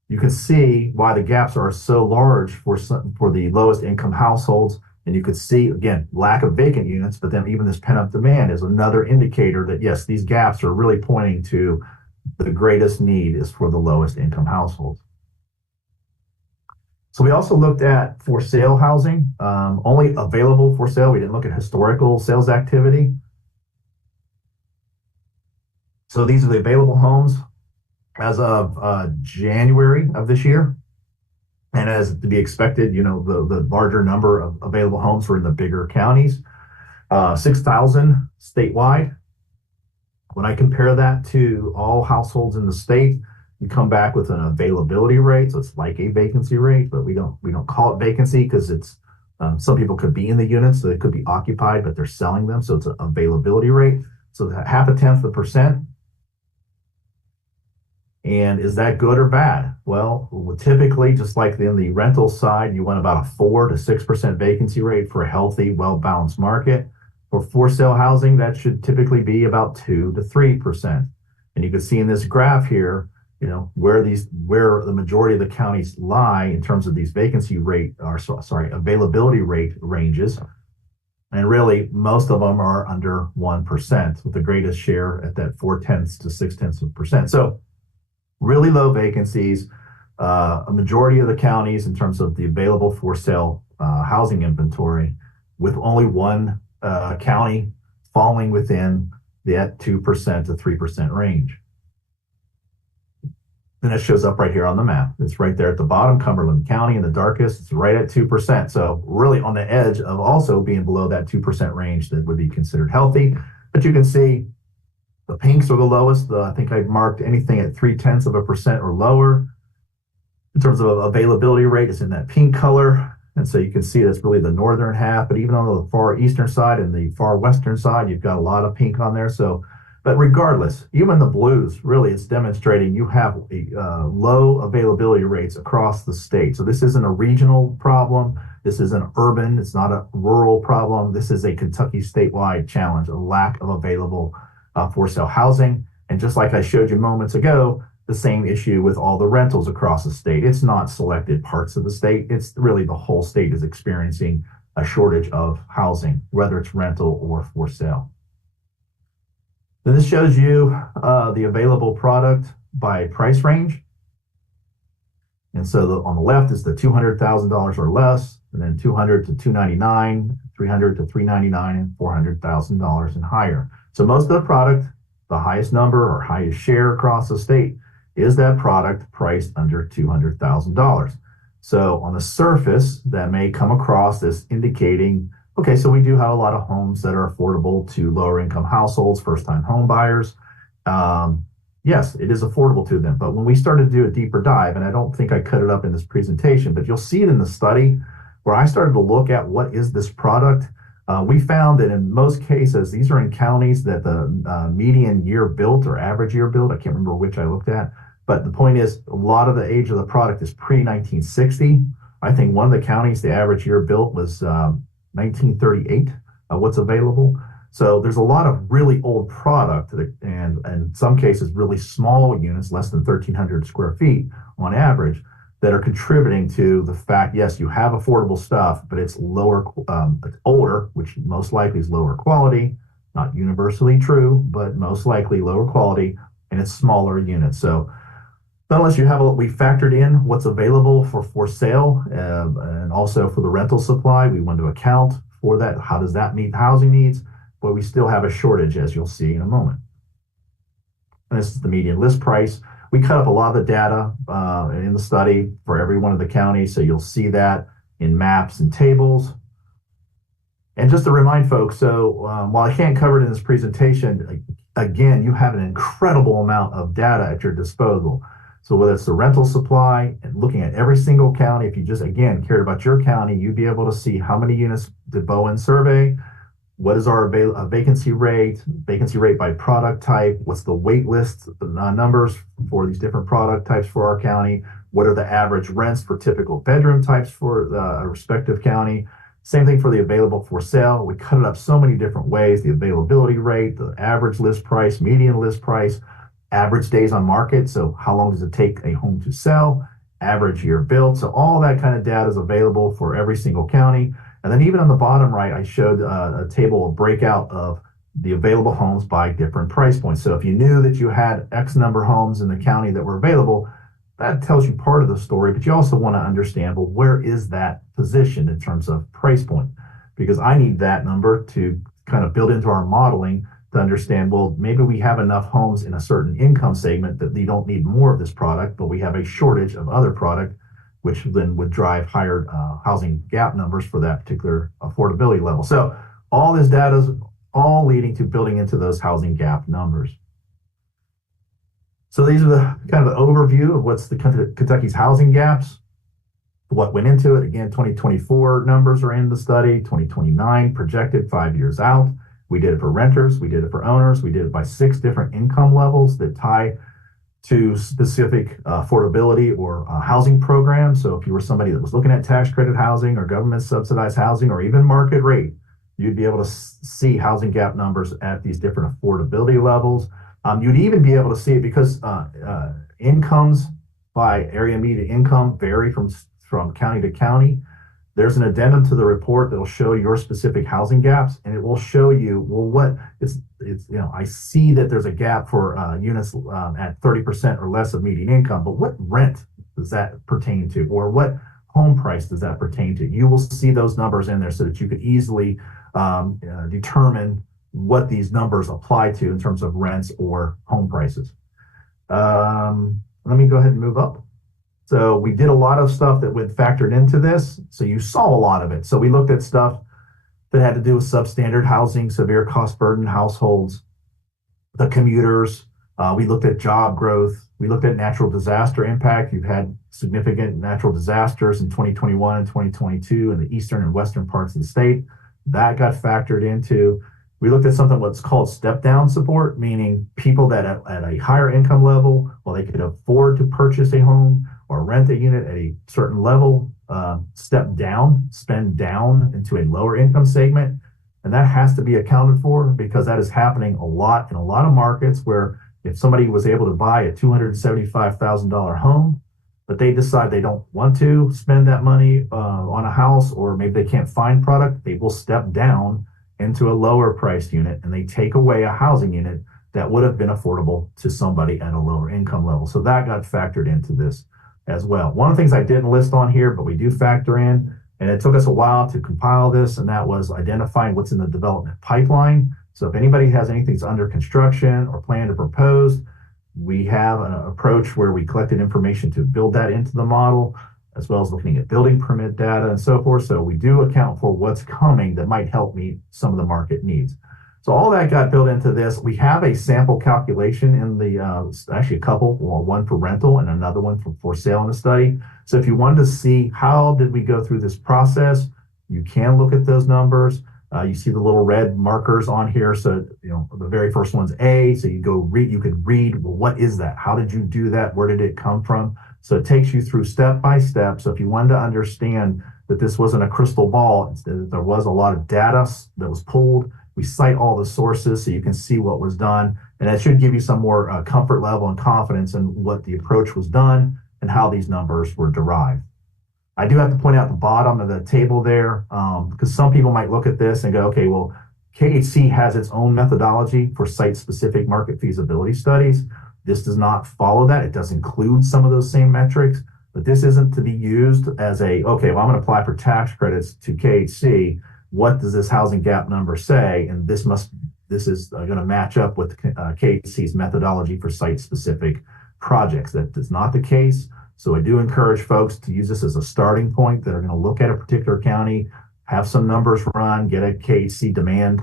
you can see why the gaps are so large for the lowest income households. And you could see, again, lack of vacant units, but then even this pent-up demand is another indicator that, yes, these gaps are really pointing to the greatest need is for the lowest income households. So we also looked at for sale housing, only available for sale. We didn't look at historical sales activity. So these are the available homes as of January of this year. And as to be expected, you know, the larger number of available homes were in the bigger counties, 6,000 statewide. When I compare that to all households in the state, you come back with an availability rate. So it's like a vacancy rate, but we don't call it vacancy because it's some people could be in the units, so they could be occupied, but they're selling them. So it's an availability rate. So 0.5%. And is that good or bad? Well, typically, just like in the rental side, you want about a 4 to 6% vacancy rate for a healthy, well-balanced market. For sale housing, that should typically be about 2 to 3%. And you can see in this graph here, you know, where the majority of the counties lie in terms of these availability rate ranges. And really, most of them are under 1%, with the greatest share at that 0.4 to 0.6%. So really low vacancies, a majority of the counties in terms of the available for sale housing inventory, with only one county falling within that 2% to 3% range. Then it shows up right here on the map. It's right there at the bottom, Cumberland County in the darkest, it's right at 2%. So really on the edge of also being below that 2% range that would be considered healthy. But you can see the pinks are the lowest. I think I've marked anything at 0.3% or lower. In terms of availability rate, it's in that pink color. And so you can see that's really the northern half, but even on the far eastern side and the far western side, you've got a lot of pink on there. So, but regardless, even the blues, really, it's demonstrating you have low availability rates across the state. So this isn't a regional problem. This isn't urban. It's not a rural problem. This is a Kentucky statewide challenge, a lack of available for sale housing. And just like I showed you moments ago, the same issue with all the rentals across the state. It's not selected parts of the state. It's really the whole state is experiencing a shortage of housing, whether it's rental or for sale. Then this shows you the available product by price range. And so on the left is the $200,000 or less, and then 200 to 299, 300 to 399, and $400,000 and higher. So most of the product, the highest number or highest share across the state, is that product priced under $200,000. So on the surface, that may come across as indicating, okay, so we do have a lot of homes that are affordable to lower income households, first time home buyers. Yes, it is affordable to them. But when we started to do a deeper dive, and I don't think I cut it up in this presentation, but you'll see it in the study where I started to look at what is this product. We found that in most cases, these are in counties that the median year built or average year built, I can't remember which I looked at, but the point is a lot of the age of the product is pre-1960. I think one of the counties, the average year built was 1938, what's available. So there's a lot of really old product and in some cases really small units, less than 1,300 square feet on average, that are contributing to the fact, yes, you have affordable stuff, but it's lower, it's older, which most likely is lower quality, not universally true, but most likely lower quality, and it's smaller units. So unless you have, we factored in what's available for sale and also for the rental supply, we want to account for that. How does that meet housing needs? But we still have a shortage, as you'll see in a moment. And this is the median list price. We cut up a lot of the data in the study for every one of the counties, so you'll see that in maps and tables. And just to remind folks, so while I can't cover it in this presentation, again, you have an incredible amount of data at your disposal. So whether it's the rental supply and looking at every single county, if you just, again, cared about your county, you'd be able to see how many units did Bowen survey, what is our vacancy rate by product type, what's the wait list numbers for these different product types for our county, what are the average rents for typical bedroom types for the respective county. Same thing for the available for sale. We cut it up so many different ways, the availability rate, the average list price, median list price, average days on market. So how long does it take a home to sell, average year built. So all that kind of data is available for every single county. And then even on the bottom right, I showed a table of breakout of the available homes by different price points. So if you knew that you had X number of homes in the county that were available, that tells you part of the story, but you also want to understand, well, where is that position in terms of price point? Because I need that number to kind of build into our modeling to understand, well, maybe we have enough homes in a certain income segment that we don't need more of this product, but we have a shortage of other product, which then would drive higher housing gap numbers for that particular affordability level. So all this data is all leading to building into those housing gap numbers. So these are the kind of the overview of what's the Kentucky's housing gaps, what went into it. Again, 2024 numbers are in the study, 2029 projected 5 years out. We did it for renters, we did it for owners, we did it by 6 different income levels that tie to specific affordability or housing programs. So if you were somebody that was looking at tax credit housing or government subsidized housing or even market rate, you'd be able to see housing gap numbers at these different affordability levels. You'd even be able to see it because incomes by area median income vary from county to county. There's an addendum to the report that'll show your specific housing gaps, and it will show you, well, what it's I see that there's a gap for units at 30% or less of median income, but what rent does that pertain to, or what home price does that pertain to? You will see those numbers in there so that you could easily determine what these numbers apply to in terms of rents or home prices. Let me go ahead and move up. So we did a lot of stuff that would factored into this. So you saw a lot of it. So we looked at stuff that had to do with substandard housing, severe cost burden households, the commuters. We looked at job growth. We looked at natural disaster impact. You've had significant natural disasters in 2021 and 2022 in the eastern and western parts of the state. That got factored into. We looked at something what's called step-down support, meaning people that at a higher income level, well, they could afford to purchase a home or rent a unit at a certain level, step down, spend down into a lower income segment. And that has to be accounted for because that is happening a lot in a lot of markets where if somebody was able to buy a $275,000 home, but they decide they don't want to spend that money on a house, or maybe they can't find product, they will step down into a lower priced unit and they take away a housing unit that would have been affordable to somebody at a lower income level. So that got factored into this as well. One of the things I didn't list on here, but we do factor in, and it took us a while to compile this, and that was identifying what's in the development pipeline. So if anybody has anything that's under construction or planned or proposed, we have an approach where we collected information to build that into the model, as well as looking at building permit data and so forth. So we do account for what's coming that might help meet some of the market needs. So all that got built into this. We have a sample calculation in the, actually a couple, well, one for rental and another one for sale in the study. So if you wanted to see how did we go through this process, you can look at those numbers. You see the little red markers on here. So, the very first one's A. So you go read, you could read, well, what is that? How did you do that? Where did it come from? So it takes you through step by step. So if you wanted to understand that this wasn't a crystal ball, there was a lot of data that was pulled. We cite all the sources so you can see what was done. And that should give you some more comfort level and confidence in what the approach was done and how these numbers were derived. I do have to point out the bottom of the table there, because some people might look at this and go, okay, well, KHC has its own methodology for site-specific market feasibility studies. This does not follow that. It does include some of those same metrics, but this isn't to be used as okay, well, I'm going to apply for tax credits to KHC. What does this housing gap number say? And this is going to match up with KHC's methodology for site-specific projects. That is not the case. So I do encourage folks to use this as a starting point that are going to look at a particular county, have some numbers run, get a KHC demand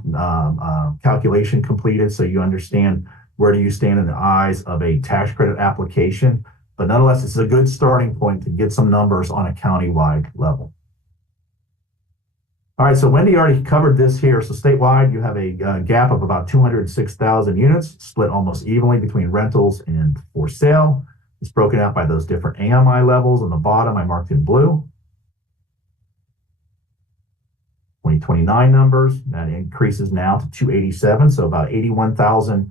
calculation completed so you understand where do you stand in the eyes of a tax credit application. But nonetheless, it's a good starting point to get some numbers on a county-wide level. All right, so Wendy already covered this here. So statewide, you have a gap of about 206,000 units, split almost evenly between rentals and for sale. It's broken out by those different AMI levels. On the bottom, I marked in blue. 2029 numbers, that increases now to 287, so about 81,000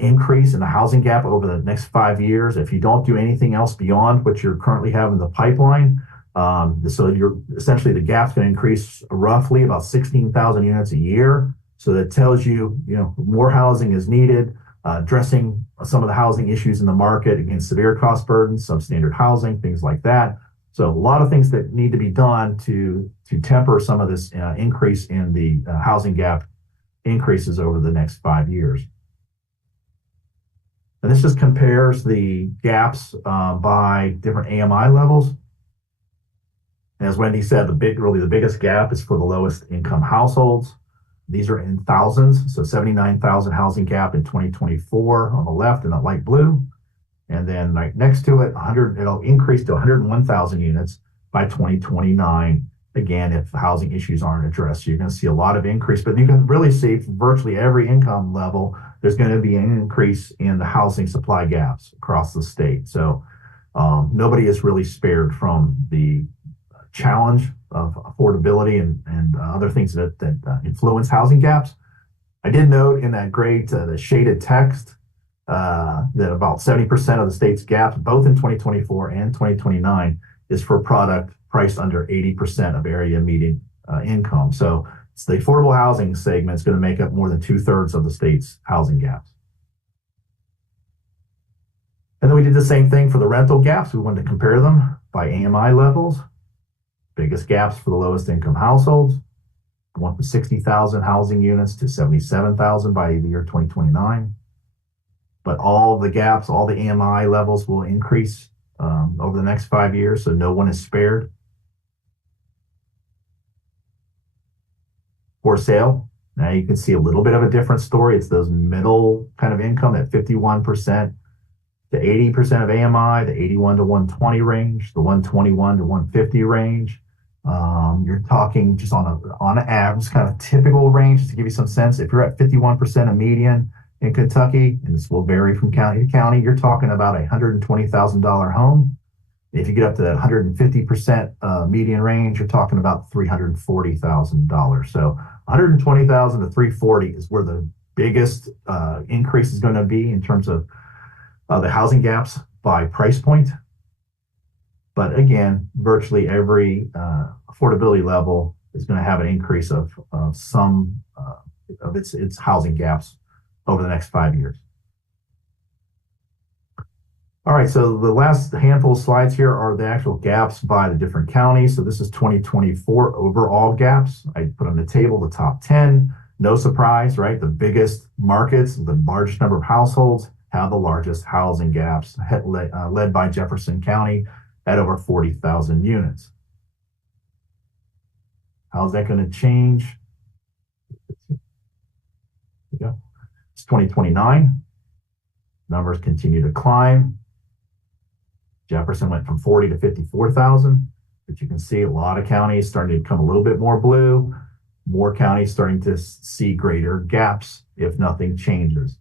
increase in the housing gap over the next 5 years. If you don't do anything else beyond what you're currently have in the pipeline, so you're essentially the gap's going to increase roughly about 16,000 units a year. So that tells you, more housing is needed, addressing some of the housing issues in the market, again, severe cost burdens, substandard housing, things like that. So a lot of things that need to be done to temper some of this increase in the housing gap increases over the next 5 years. And this just compares the gaps by different AMI levels. And as Wendy said, really the biggest gap is for the lowest income households. These are in thousands, so 79,000 housing gap in 2024 on the left in the light blue. And then right next to it, it'll increase to 101,000 units by 2029. Again, if housing issues aren't addressed, you're going to see a lot of increase, but you can really see virtually every income level, there's going to be an increase in the housing supply gaps across the state. So nobody is really spared from the challenge of affordability and other things that influence housing gaps. I did note in that great the shaded text that about 70% of the state's gaps, both in 2024 and 2029, is for product priced under 80% of area median income. So it's the affordable housing segment is going to make up more than 2/3 of the state's housing gaps. And then we did the same thing for the rental gaps. We wanted to compare them by AMI levels. Biggest gaps for the lowest income households, going from 60,000 housing units to 77,000 by the year 2029. But all the gaps, all the AMI levels will increase over the next 5 years, so no one is spared. For sale, now you can see a little bit of a different story. It's those middle kind of income at 51% to 80% of AMI, the 81 to 120 range, the 121 to 150 range. You're talking just on an average kind of typical range, just to give you some sense. If you're at 51% of median in Kentucky, and this will vary from county to county, you're talking about a $120,000 home. If you get up to that 150% median range, you're talking about $340,000. So 120,000 to 340 is where the biggest increase is going to be in terms of the housing gaps by price point. But again, virtually every affordability level is going to have an increase of some of its housing gaps over the next 5 years. All right, so the last handful of slides here are the actual gaps by the different counties. So this is 2024 overall gaps. I put on the table the top 10. No surprise, right? The biggest markets, the largest number of households have the largest housing gaps, led by Jefferson County at over 40,000 units. How's that going to change? Yeah. It's 2029. Numbers continue to climb. Jefferson went from 40 to 54,000, but you can see a lot of counties starting to become a little bit more blue, more counties starting to see greater gaps if nothing changes.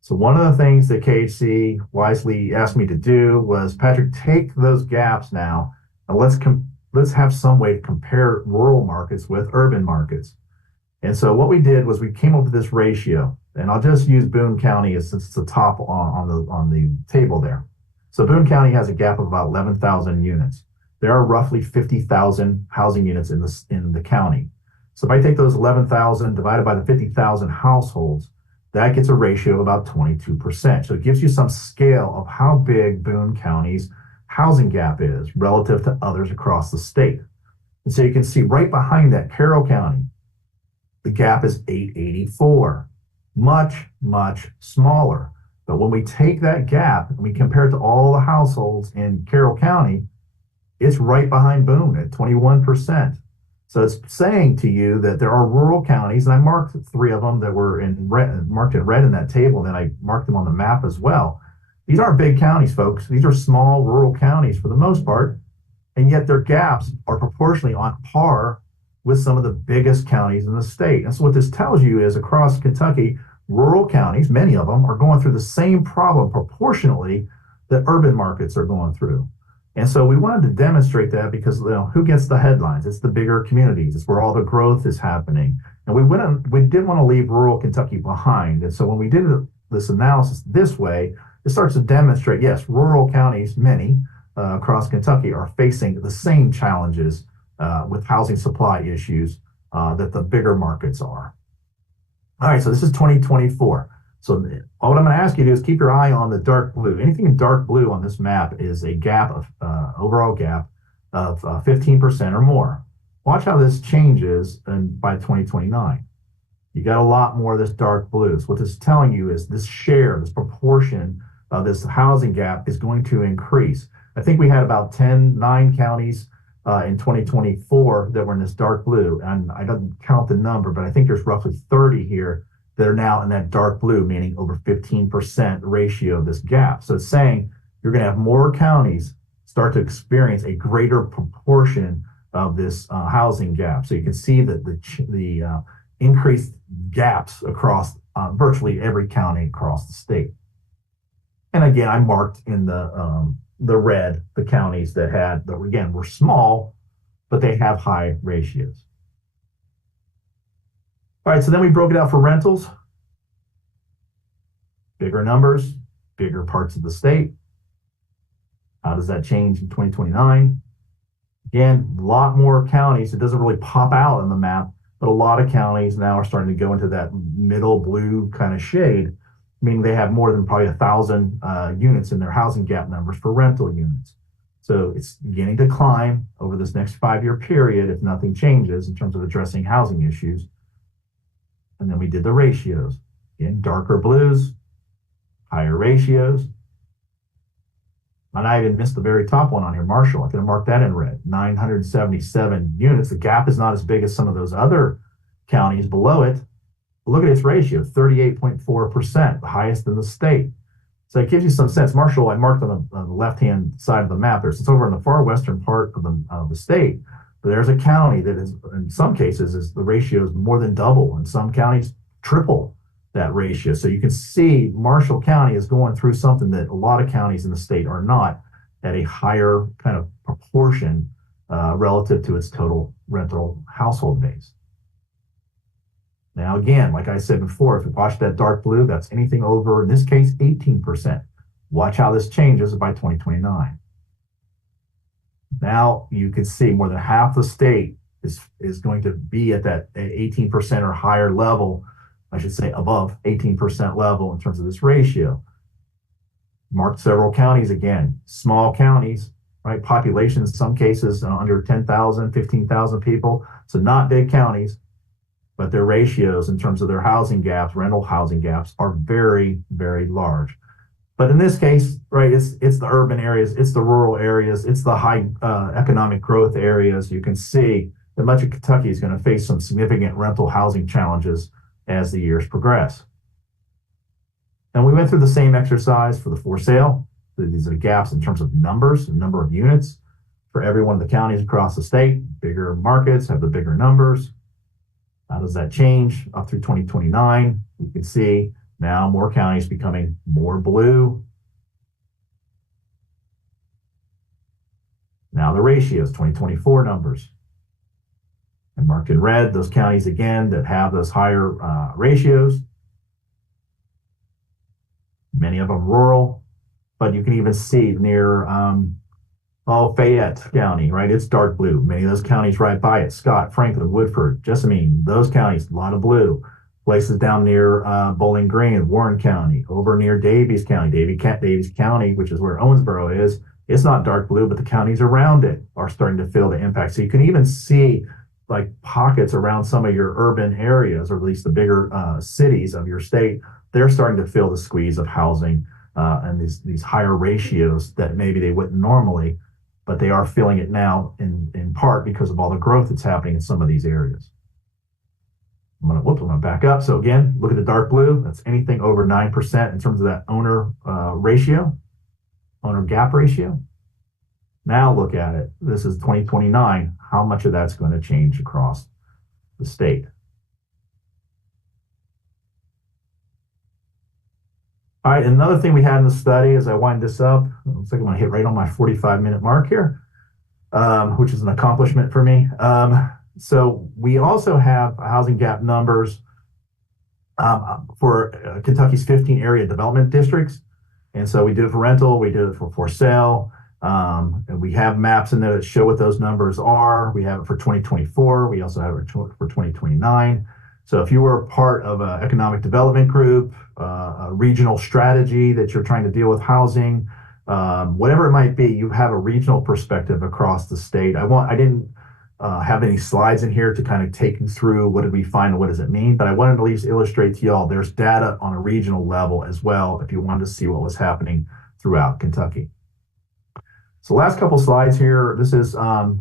So one of the things that KHC wisely asked me to do was, Patrick, take those gaps now and let's have some way to compare rural markets with urban markets. And so what we did was we came up with this ratio, and I'll just use Boone County since it's the top on the table there. So Boone County has a gap of about 11,000 units. There are roughly 50,000 housing units in the county. So if I take those 11,000 divided by the 50,000 households, that gets a ratio of about 22%. So it gives you some scale of how big Boone County's housing gap is relative to others across the state. And so you can see right behind that, Carroll County, the gap is 884, much, much smaller. But when we take that gap and we compare it to all the households in Carroll County, it's right behind Boone at 21%. So it's saying to you that there are rural counties, and I marked 3 of them that were marked in red in that table, and then I marked them on the map as well. These aren't big counties, folks. These are small rural counties for the most part, and yet their gaps are proportionally on par with some of the biggest counties in the state. And so what this tells you is across Kentucky, rural counties, many of them, are going through the same problem proportionally that urban markets are going through. And so we wanted to demonstrate that because, who gets the headlines? It's the bigger communities. It's where all the growth is happening. And we didn't want to leave rural Kentucky behind. And so when we did this analysis this way, it starts to demonstrate, yes, rural counties, many across Kentucky, are facing the same challenges with housing supply issues that the bigger markets are. All right, so this is 2024. So what I'm going to ask you to do is keep your eye on the dark blue. Anything in dark blue on this map is a gap of overall gap of 15% or more. Watch how this changes by 2029. You got a lot more of this dark blue. So what this is telling you is this share, this proportion of this housing gap is going to increase. I think we had about 9 counties in 2024 that were in this dark blue. And I don't count the number, but I think there's roughly 30 here that are now in that dark blue, meaning over 15% ratio of this gap. So it's saying you're going to have more counties start to experience a greater proportion of this housing gap. So you can see that the increased gaps across virtually every county across the state. And again, I marked in the red the counties that were small, but they have high ratios. All right, so then we broke it out for rentals. Bigger numbers, bigger parts of the state. How does that change in 2029? Again, a lot more counties. It doesn't really pop out on the map, but a lot of counties now are starting to go into that middle blue kind of shade, meaning they have more than probably 1,000 units in their housing gap numbers for rental units. So it's beginning to climb over this next 5-year period if nothing changes in terms of addressing housing issues. And then we did the ratios. Again, darker blues, higher ratios. And I even missed the very top one on here, Marshall. I could have marked that in red. 977 units. The gap is not as big as some of those other counties below it. But look at its ratio, 38.4%, the highest in the state. So it gives you some sense. Marshall, I marked on the left-hand side of the map there. So it's over in the far western part of the state. But there's a county that is, in some cases, the ratio is more than double. In some counties, triple that ratio. So you can see Marshall County is going through something that a lot of counties in the state are not, at a higher kind of proportion relative to its total rental household base. Now, again, like I said before, if you watch that dark blue, that's anything over, in this case, 18%. Watch how this changes by 2029. Now you can see more than half the state is going to be at that 18% or higher level, I should say above 18% level in terms of this ratio. Marked several counties again, small counties, right? Population in some cases under 10,000, 15,000 people. So not big counties, but their ratios in terms of their housing gaps, rental housing gaps are very, very large. But in this case, right, it's the urban areas, it's the rural areas, it's the high economic growth areas. You can see that much of Kentucky is going to face some significant rental housing challenges as the years progress. And we went through the same exercise for the for sale. These are gaps in terms of numbers, the number of units for every one of the counties across the state. Bigger markets have the bigger numbers. How does that change up through 2029? You can see now more counties becoming more blue. Now the ratios, 2024 numbers. And marked in red, those counties again that have those higher ratios. Many of them rural, but you can even see near Fayette County, right? It's dark blue. Many of those counties right by it, Scott, Franklin, Woodford, Jessamine, those counties, a lot of blue. Places down near Bowling Green, Warren County, over near Davies County, Davies County, which is where Owensboro is. It's not dark blue, but the counties around it are starting to feel the impact. So you can even see like pockets around some of your urban areas, or at least the bigger cities of your state. They're starting to feel the squeeze of housing and these higher ratios that maybe they wouldn't normally, but they are feeling it now in part because of all the growth that's happening in some of these areas. I'm gonna back up. So again, look at the dark blue. That's anything over 9% in terms of that owner gap ratio. Now look at it. This is 2029. How much of that's going to change across the state? All right, another thing we had in the study as I wind this up, it looks like I'm going to hit right on my 45-minute mark here, which is an accomplishment for me. So we also have housing gap numbers for Kentucky's 15 area development districts. And so we did it for rental, we did it for sale, and we have maps in there that show what those numbers are. We have it for 2024. We also have it for 2029. So if you were a part of an economic development group, a regional strategy that you're trying to deal with housing, whatever it might be, you have a regional perspective across the state. I didn't have any slides in here to kind of take you through what did we find and what does it mean, but I wanted to at least illustrate to y'all there's data on a regional level as well if you wanted to see what was happening throughout Kentucky. So last couple slides here, this is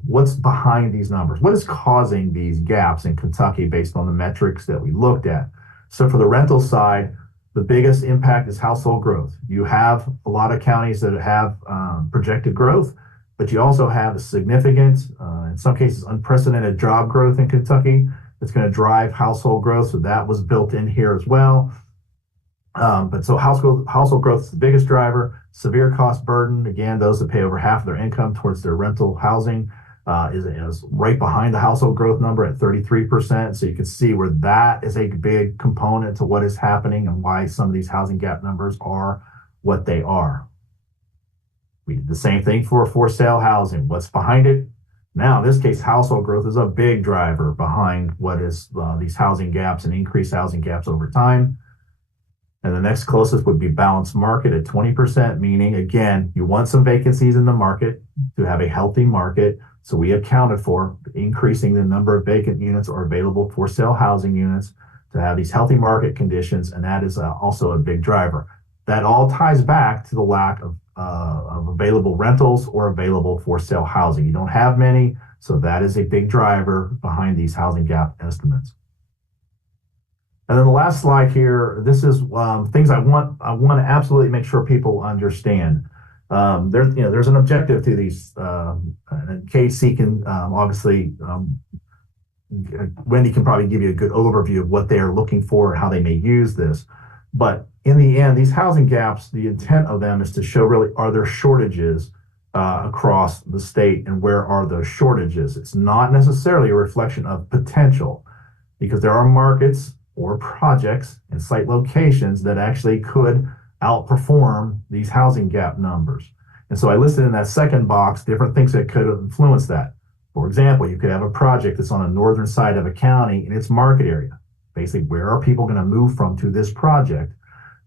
what's behind these numbers. What is causing these gaps in Kentucky based on the metrics that we looked at? So for the rental side, the biggest impact is household growth. You have a lot of counties that have projected growth, but you also have a significant, in some cases, unprecedented job growth in Kentucky that's going to drive household growth. So that was built in here as well. But so household growth is the biggest driver. Severe cost burden, again, those that pay over half of their income towards their rental housing is right behind the household growth number at 33%. So you can see where that is a big component to what is happening and why some of these housing gap numbers are what they are. We did the same thing for sale housing. What's behind it? Now, in this case, household growth is a big driver behind what is these housing gaps and increased housing gaps over time. And the next closest would be balanced market at 20%, meaning, again, you want some vacancies in the market to have a healthy market. So we accounted for increasing the number of vacant units or available for sale housing units to have these healthy market conditions. And that is also a big driver. That all ties back to the lack of available rentals or available for sale housing. You don't have many, so that is a big driver behind these housing gap estimates. And then the last slide here, this is things I want to absolutely make sure people understand. There's an objective to these. And KC can obviously, Wendy can probably give you a good overview of what they are looking for and how they may use this. But in the end, these housing gaps, the intent of them is to show really, are there shortages across the state and where are those shortages? It's not necessarily a reflection of potential because there are markets or projects and site locations that actually could outperform these housing gap numbers. And so I listed in that second box different things that could influence that. For example, you could have a project that's on the northern side of a county in its market area. Basically, where are people going to move from to this project?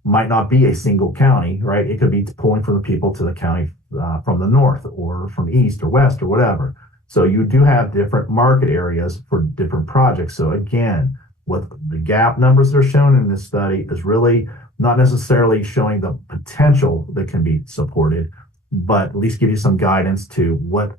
might not be a single county, right? It could be pulling from the people to the county from the north or from east or west or whatever. So you do have different market areas for different projects. So again, what the gap numbers that are shown in this study is really not necessarily showing the potential that can be supported, but at least give you some guidance to what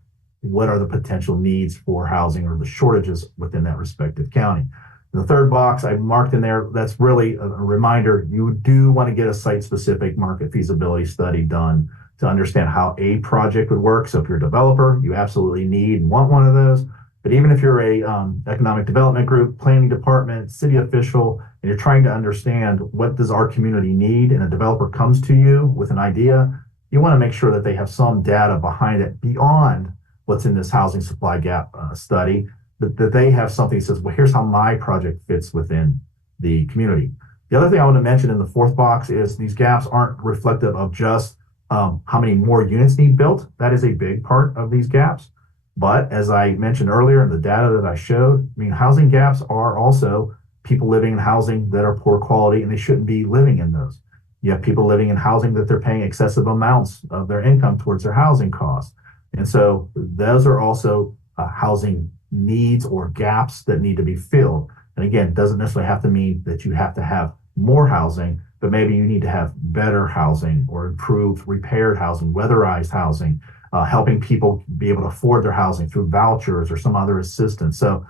are the potential needs for housing or the shortages within that respective county. The third box I marked in there, that's really a reminder, you do want to get a site-specific market feasibility study done to understand how a project would work. So if you're a developer, you absolutely need and want one of those. But even if you're a economic development group, planning department, city official, and you're trying to understand what does our community need, and a developer comes to you with an idea, you want to make sure that they have some data behind it beyond what's in this housing supply gap study, that they have something that says, well, here's how my project fits within the community. The other thing I want to mention in the fourth box is these gaps aren't reflective of just how many more units need built. That is a big part of these gaps. But as I mentioned earlier in the data that I showed, I mean, housing gaps are also people living in housing that are poor quality and they shouldn't be living in those. You have people living in housing that they're paying excessive amounts of their income towards their housing costs. And so those are also housing needs or gaps that need to be filled. And again, it doesn't necessarily have to mean that you have to have more housing, but maybe you need to have better housing or improved, repaired housing, weatherized housing, helping people be able to afford their housing through vouchers or some other assistance. So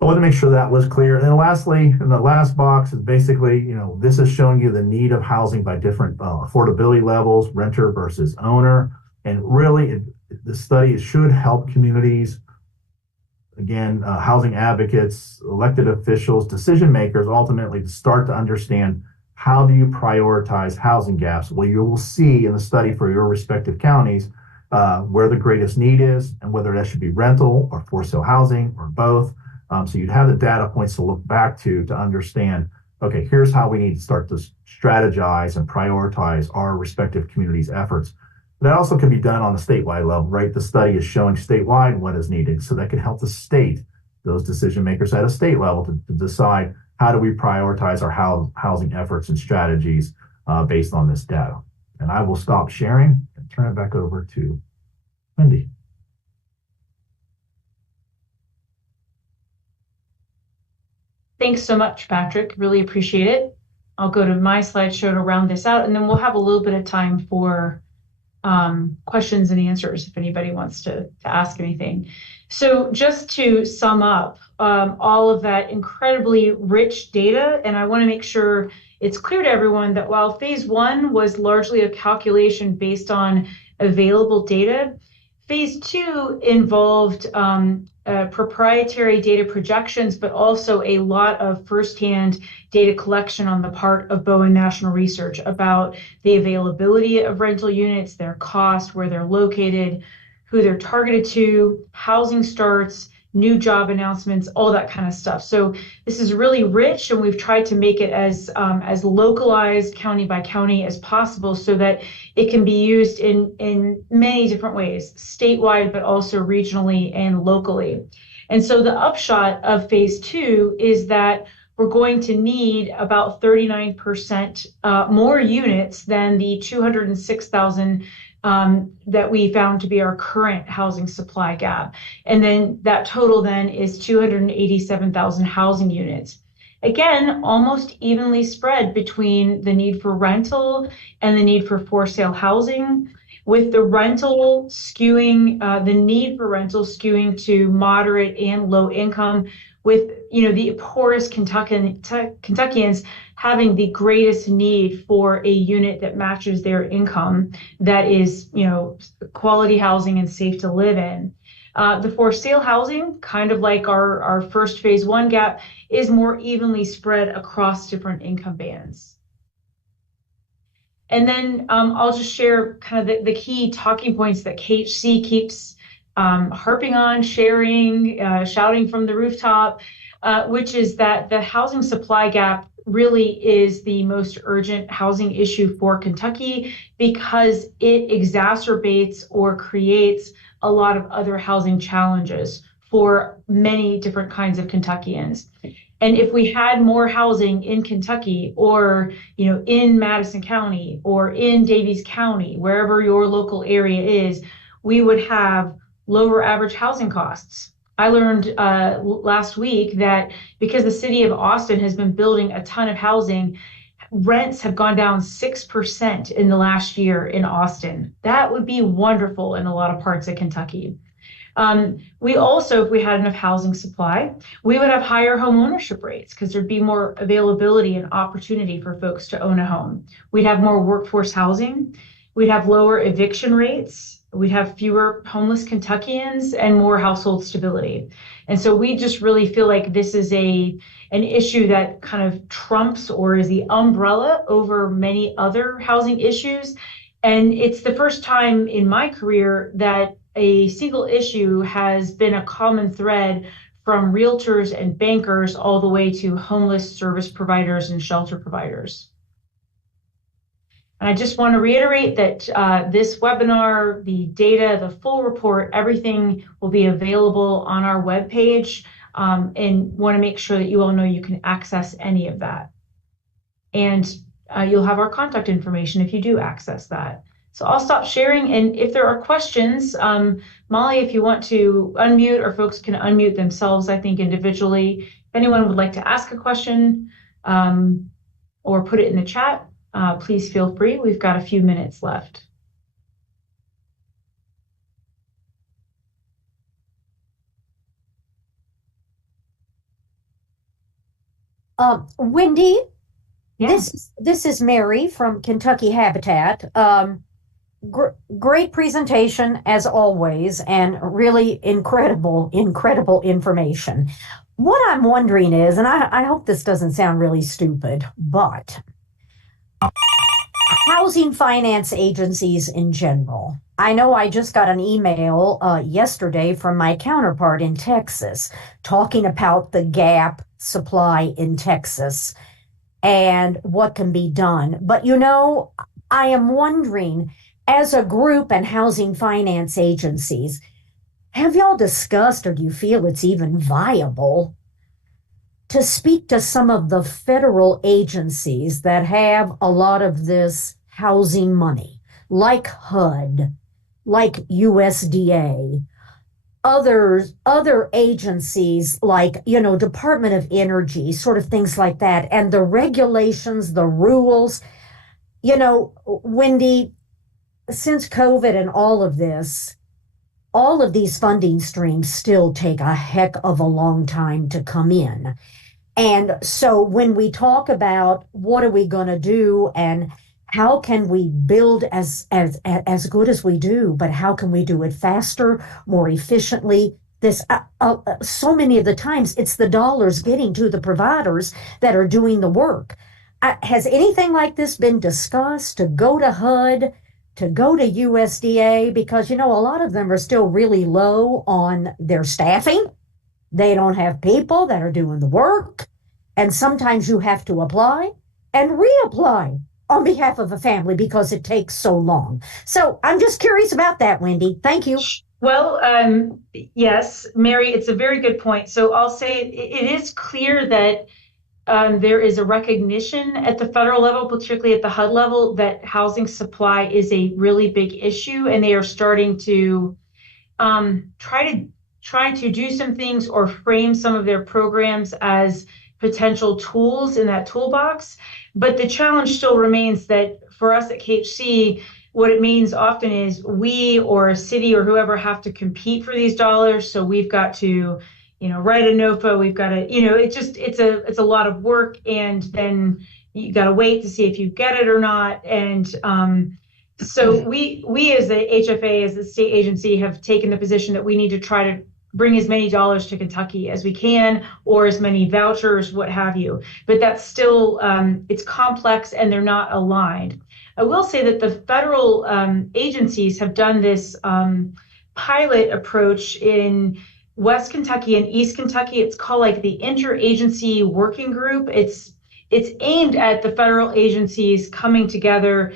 I want to make sure that was clear. And then lastly, in the last box is basically, this is showing you the need of housing by different affordability levels, renter versus owner. And really, the study should help communities, again, housing advocates, elected officials, decision makers, ultimately to start to understand how do you prioritize housing gaps. Well, you will see in the study for your respective counties where the greatest need is and whether that should be rental or for sale housing or both. So you'd have the data points to look back to understand, okay, here's how we need to start to strategize and prioritize our respective communities' efforts. That also can be done on a statewide level, right? The study is showing statewide what is needed. So that can help the state, those decision makers at a state level to decide how do we prioritize our housing efforts and strategies based on this data. And I will stop sharing and turn it back over to Wendy. Thanks so much, Patrick. Really appreciate it. I'll go to my slideshow to round this out, and then we'll have a little bit of time for questions and answers if anybody wants to ask anything. So just to sum up all of that incredibly rich data, and I want to make sure it's clear to everyone that while phase one was largely a calculation based on available data, phase two involved proprietary data projections, but also a lot of firsthand data collection on the part of Bowen National Research about the availability of rental units, their cost, where they're located, who they're targeted to, housing starts, new job announcements, all that kind of stuff. So this is really rich, and we've tried to make it as localized county by county as possible so that it can be used in many different ways, statewide, but also regionally and locally. And so the upshot of phase two is that we're going to need about 39% more units than the 206,000 that we found to be our current housing supply gap. And then that total then is 287,000 housing units. Again, almost evenly spread between the need for rental and the need for sale housing, with the rental skewing, the need for rental skewing to moderate and low income, with the poorest Kentuckians having the greatest need for a unit that matches their income, that is, quality housing and safe to live in. The for sale housing, kind of like our first phase one gap, is more evenly spread across different income bands. And then I'll just share kind of the key talking points that KHC keeps harping on, sharing, shouting from the rooftop, which is that the housing supply gap really is the most urgent housing issue for Kentucky because it exacerbates or creates a lot of other housing challenges for many different kinds of Kentuckians. And if we had more housing in Kentucky or, in Madison County or in Daviess County, wherever your local area is, we would have lower average housing costs. I learned last week that because the city of Austin has been building a ton of housing, rents have gone down 6% in the last year in Austin. That would be wonderful in a lot of parts of Kentucky. We also, if we had enough housing supply, we would have higher home ownership rates because there'd be more availability and opportunity for folks to own a home. We'd have more workforce housing. We'd have lower eviction rates. We'd have fewer homeless Kentuckians and more household stability. And so we just really feel like this is an issue that kind of trumps or is the umbrella over many other housing issues. And it's the first time in my career that a single issue has been a common thread from realtors and bankers all the way to homeless service providers and shelter providers. And I just want to reiterate that this webinar, the data, the full report, everything will be available on our webpage, and want to make sure that you all know you can access any of that. And you'll have our contact information if you do access that. So I'll stop sharing, and if there are questions, Molly, if you want to unmute, or folks can unmute themselves, I think individually. If anyone would like to ask a question or put it in the chat, please feel free. We've got a few minutes left. Wendy, Yeah. this is Mary from Kentucky Habitat. Great presentation as always, and really incredible information. What I'm wondering is, and I hope this doesn't sound really stupid, but housing finance agencies in general. I know I just got an email yesterday from my counterpart in Texas talking about the gap supply in Texas and what can be done. But I am wondering, as a group and housing finance agencies, have y'all discussed, or do you feel it's even viable to speak to some of the federal agencies that have a lot of this housing money, like HUD, like USDA, other agencies like, Department of Energy, sort of things like that, and the regulations, the rules? Wendy, since COVID and all of these funding streams still take a heck of a long time to come in. And so when we talk about what are we going to do and how can we build as good as we do, but how can we do it faster, more efficiently? So many of the times it's the dollars getting to the providers that are doing the work. Has anything like this been discussed, to go to HUD, to go to USDA? Because, a lot of them are still really low on their staffing. They don't have people that are doing the work. And sometimes you have to apply and reapply on behalf of a family because it takes so long. So I'm just curious about that, Wendy. Thank you. Well, yes, Mary, it's a very good point. So I'll say it is clear that there is a recognition at the federal level, particularly at the HUD level, that housing supply is a really big issue, and they are starting to try to do some things or frame some of their programs as potential tools in that toolbox. But the challenge still remains that for us at KHC, what it means often is we or a city or whoever have to compete for these dollars. So we've got to write a NOFA, we've got to, it's a lot of work, and then you got to wait to see if you get it or not. And so we as the HFA, as the state agency, have taken the position that we need to try to bring as many dollars to Kentucky as we can, or as many vouchers, what have you. But that's still, it's complex and they're not aligned. I will say that the federal agencies have done this pilot approach in West Kentucky and East Kentucky. It's called like the Interagency Working Group. It's aimed at the federal agencies coming together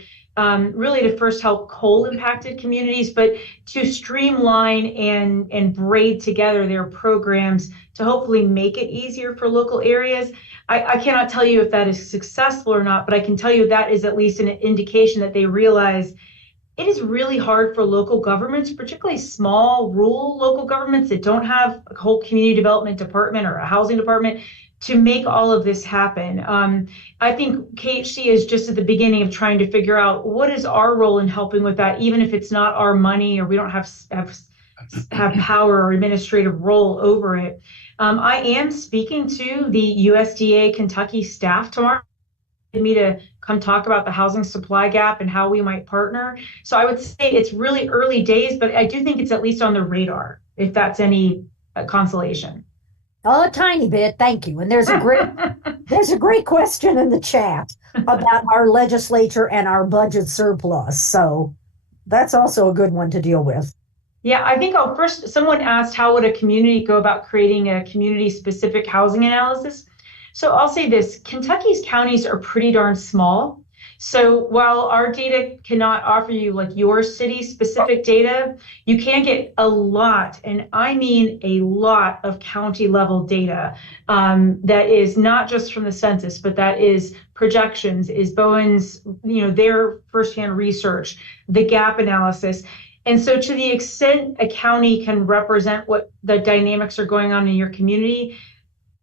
really to first help coal impacted communities, but to streamline and braid together their programs to hopefully make it easier for local areas. I cannot tell you if that is successful or not, but I can tell you that is at least an indication that they realize it is really hard for local governments, particularly small rural local governments that don't have a whole community development department or a housing department, to make all of this happen. I think KHC is just at the beginning of trying to figure out what is our role in helping with that, even if it's not our money or we don't have power or administrative role over it. I am speaking to the USDA Kentucky staff tomorrow, me to come talk about the housing supply gap and how we might partner. So I would say it's really early days, but I do think it's at least on the radar, if that's any consolation. Oh, a tiny bit, thank you. And there's a great question in the chat about our legislature and our budget surplus. So that's also a good one to deal with. Yeah, I think someone asked, how would a community go about creating a community-specific housing analysis? So I'll say this, Kentucky's counties are pretty darn small. So while our data cannot offer you like your city-specific data, you can get a lot, and I mean a lot of county-level data that is not just from the census, but that is projections, is Bowen's, their firsthand research, the gap analysis. And so to the extent a county can represent what the dynamics are going on in your community,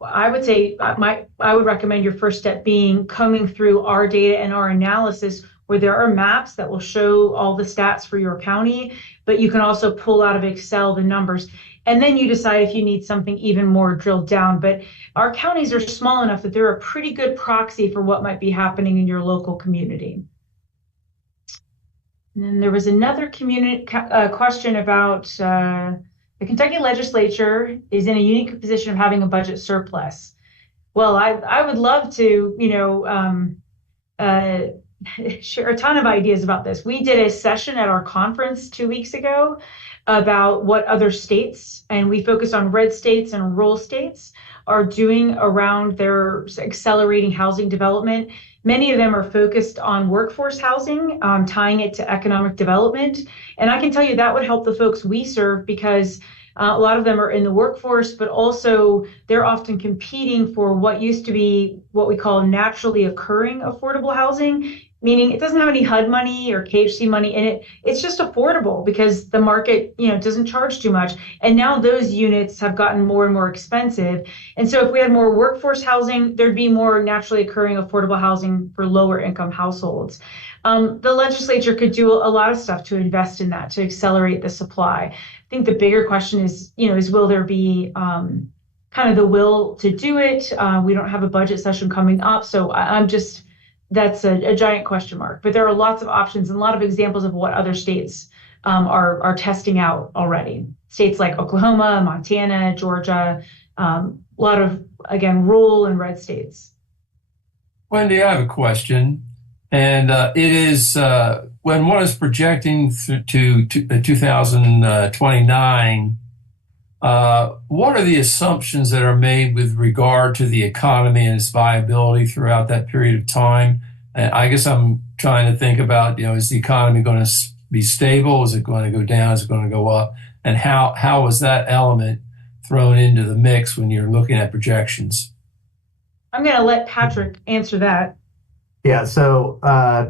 I would say I would recommend your first step being combing through our data and our analysis, where there are maps that will show all the stats for your county, but you can also pull out of Excel the numbers. And then you decide if you need something even more drilled down. But our counties are small enough that they're a pretty good proxy for what might be happening in your local community. And then there was another question about the Kentucky legislature is in a unique position of having a budget surplus. Well, I would love to, share a ton of ideas about this. We did a session at our conference 2 weeks ago about what other states, and we focused on red states and rural states, are doing around their accelerating housing development. Many of them are focused on workforce housing, tying it to economic development. And I can tell you that would help the folks we serve, because a lot of them are in the workforce, but also they're often competing for what used to be what we call naturally occurring affordable housing, meaning it doesn't have any HUD money or KHC money in it. It's just affordable because the market, doesn't charge too much. And now those units have gotten more and more expensive. And so if we had more workforce housing, there'd be more naturally occurring affordable housing for lower income households. The legislature could do a lot of stuff to invest in that, to accelerate the supply. I think the bigger question is will there be kind of the will to do it? We don't have a budget session coming up, so that's a giant question mark. But there are lots of options and a lot of examples of what other states are testing out already. States like Oklahoma, Montana, Georgia, a lot of, again, rural and red states. Wendy, I have a question. And it is when one is projecting to 2029, what are the assumptions that are made with regard to the economy and its viability throughout that period of time? And I guess I'm trying to think about, is the economy going to be stable? Is it going to go down? Is it going to go up? And how is that element thrown into the mix when you're looking at projections? I'm going to let Patrick answer that. Yeah, so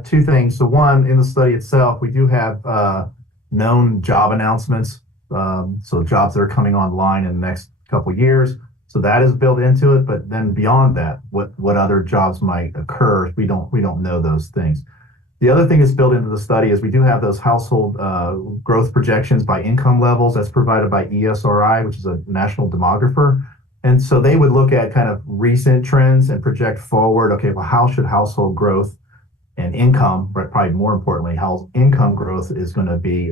two things. So one, in the study itself, we do have known job announcements. So jobs that are coming online in the next couple of years. So that is built into it. But then beyond that, what other jobs might occur, we don't know those things. The other thing that's built into the study is we do have those household growth projections by income levels. That's provided by ESRI, which is a national demographer. And so they would look at kind of recent trends and project forward, okay, well, how should household growth and income, but probably more importantly, how income growth is going to be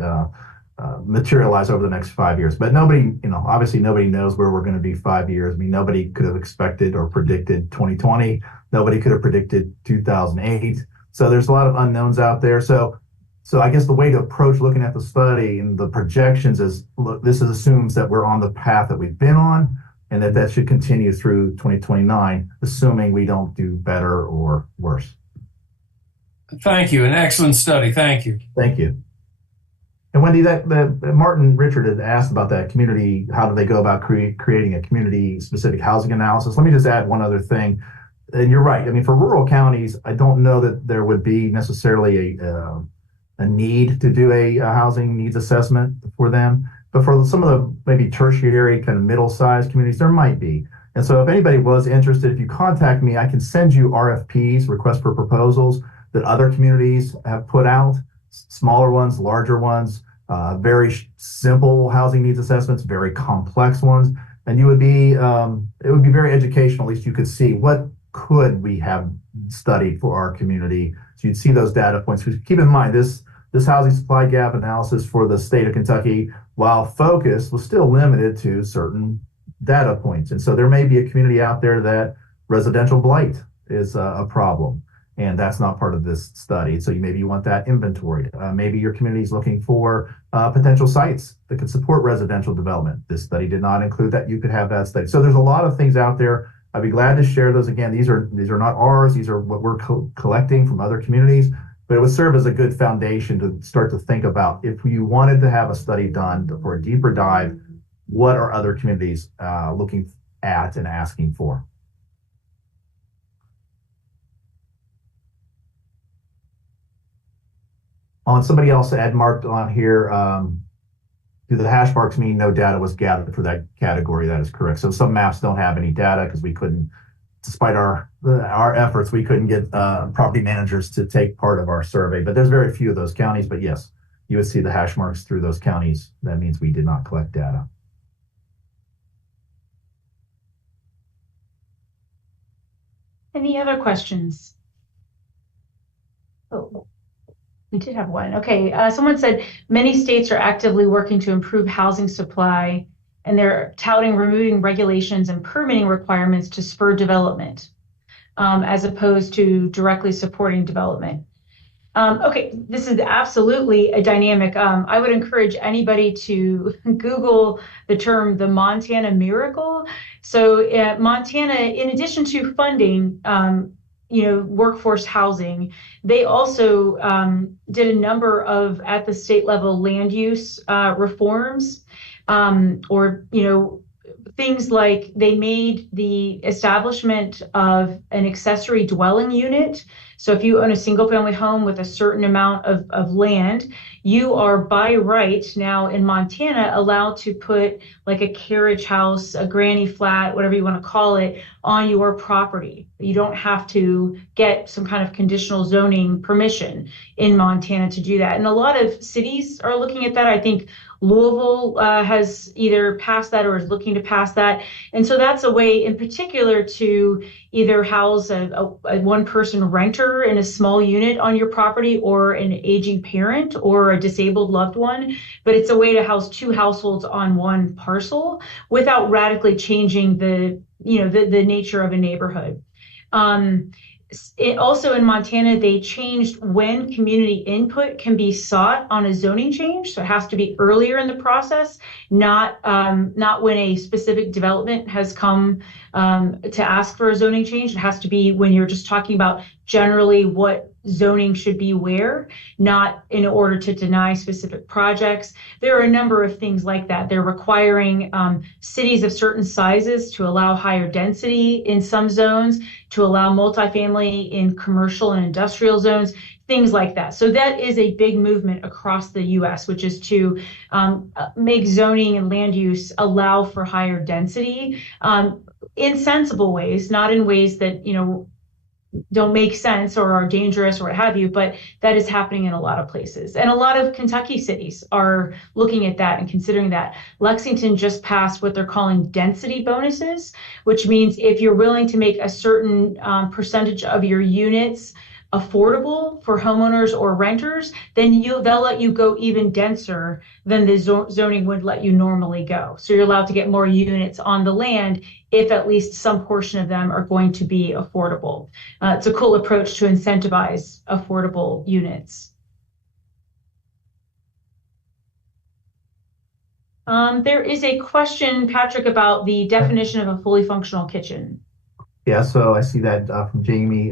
materialize over the next 5 years. But nobody, obviously nobody knows where we're going to be 5 years. I mean, nobody could have expected or predicted 2020. Nobody could have predicted 2008. So there's a lot of unknowns out there. So I guess the way to approach looking at the study and the projections is, look, this assumes that we're on the path that we've been on, and that should continue through 2029, assuming we don't do better or worse. Thank you. An excellent study. Thank you. Thank you. And Wendy, that Martin Richard had asked about that community. How do they go about creating a community-specific housing analysis? Let me just add one other thing. And you're right. I mean, for rural counties, I don't know that there would be necessarily a need to do a housing needs assessment for them. But for some of the maybe tertiary kind of middle-sized communities, there might be. And so if anybody was interested, if you contact me, I can send you RFPs, requests for proposals, that other communities have put out, smaller ones, larger ones, very simple housing needs assessments, very complex ones. And you would be, it would be very educational. At least you could see what could we have studied for our community. So you'd see those data points. Keep in mind, this housing supply gap analysis for the state of Kentucky, while focused, was still limited to certain data points. And so there may be a community out there that residential blight is a problem, and that's not part of this study. So maybe you want that inventoried. Maybe your community is looking for potential sites that could support residential development. This study did not include that. You could have that study. So there's a lot of things out there. I'd be glad to share those. Again, these are not ours. These are what we're collecting from other communities. But it would serve as a good foundation to start to think about, if you wanted to have a study done for a deeper dive, what are other communities looking at and asking for? On somebody else had marked on here, do the hash marks mean no data was gathered for that category? That is correct. So some maps don't have any data because we couldn't, despite our efforts, we couldn't get property managers to take part of our survey. But there's very few of those counties. But yes, you would see the hash marks through those counties. That means we did not collect data. Any other questions? Oh, we did have one. Okay, someone said many states are actively working to improve housing supply, and they're touting removing regulations and permitting requirements to spur development, as opposed to directly supporting development. Okay, this is absolutely a dynamic. I would encourage anybody to Google the term the Montana miracle. So Montana, in addition to funding, workforce housing, they also did a number of, at the state level, land use reforms, or things like they made the establishment of an accessory dwelling unit. So if you own a single family home with a certain amount of land, you are by right now in Montana allowed to put like a carriage house, a granny flat, whatever you want to call it, on your property. You don't have to get some kind of conditional zoning permission in Montana to do that. And a lot of cities are looking at that. I think Louisville has either passed that or is looking to pass that. And so that's a way in particular to either house a one-person renter in a small unit on your property, or an aging parent or a disabled loved one. But it's a way to house two households on one parcel without radically changing the nature of a neighborhood. Also in Montana, they changed when community input can be sought on a zoning change. So it has to be earlier in the process, not when a specific development has come to ask for a zoning change. It has to be when you're just talking about generally what zoning should be where, not in order to deny specific projects. There are a number of things like that. They're requiring cities of certain sizes to allow higher density in some zones, to allow multifamily in commercial and industrial zones, things like that. So that is a big movement across the U.S., which is to make zoning and land use allow for higher density in sensible ways, not in ways that, don't make sense or are dangerous or what have you, but that is happening in a lot of places. And a lot of Kentucky cities are looking at that and considering that. Lexington just passed what they're calling density bonuses, which means if you're willing to make a certain percentage of your units affordable for homeowners or renters, then they'll let you go even denser than the zoning would let you normally go. So you're allowed to get more units on the land if at least some portion of them are going to be affordable. It's a cool approach to incentivize affordable units. There is a question, Patrick, about the definition of a fully functional kitchen. Yeah, so I see that from Jamie.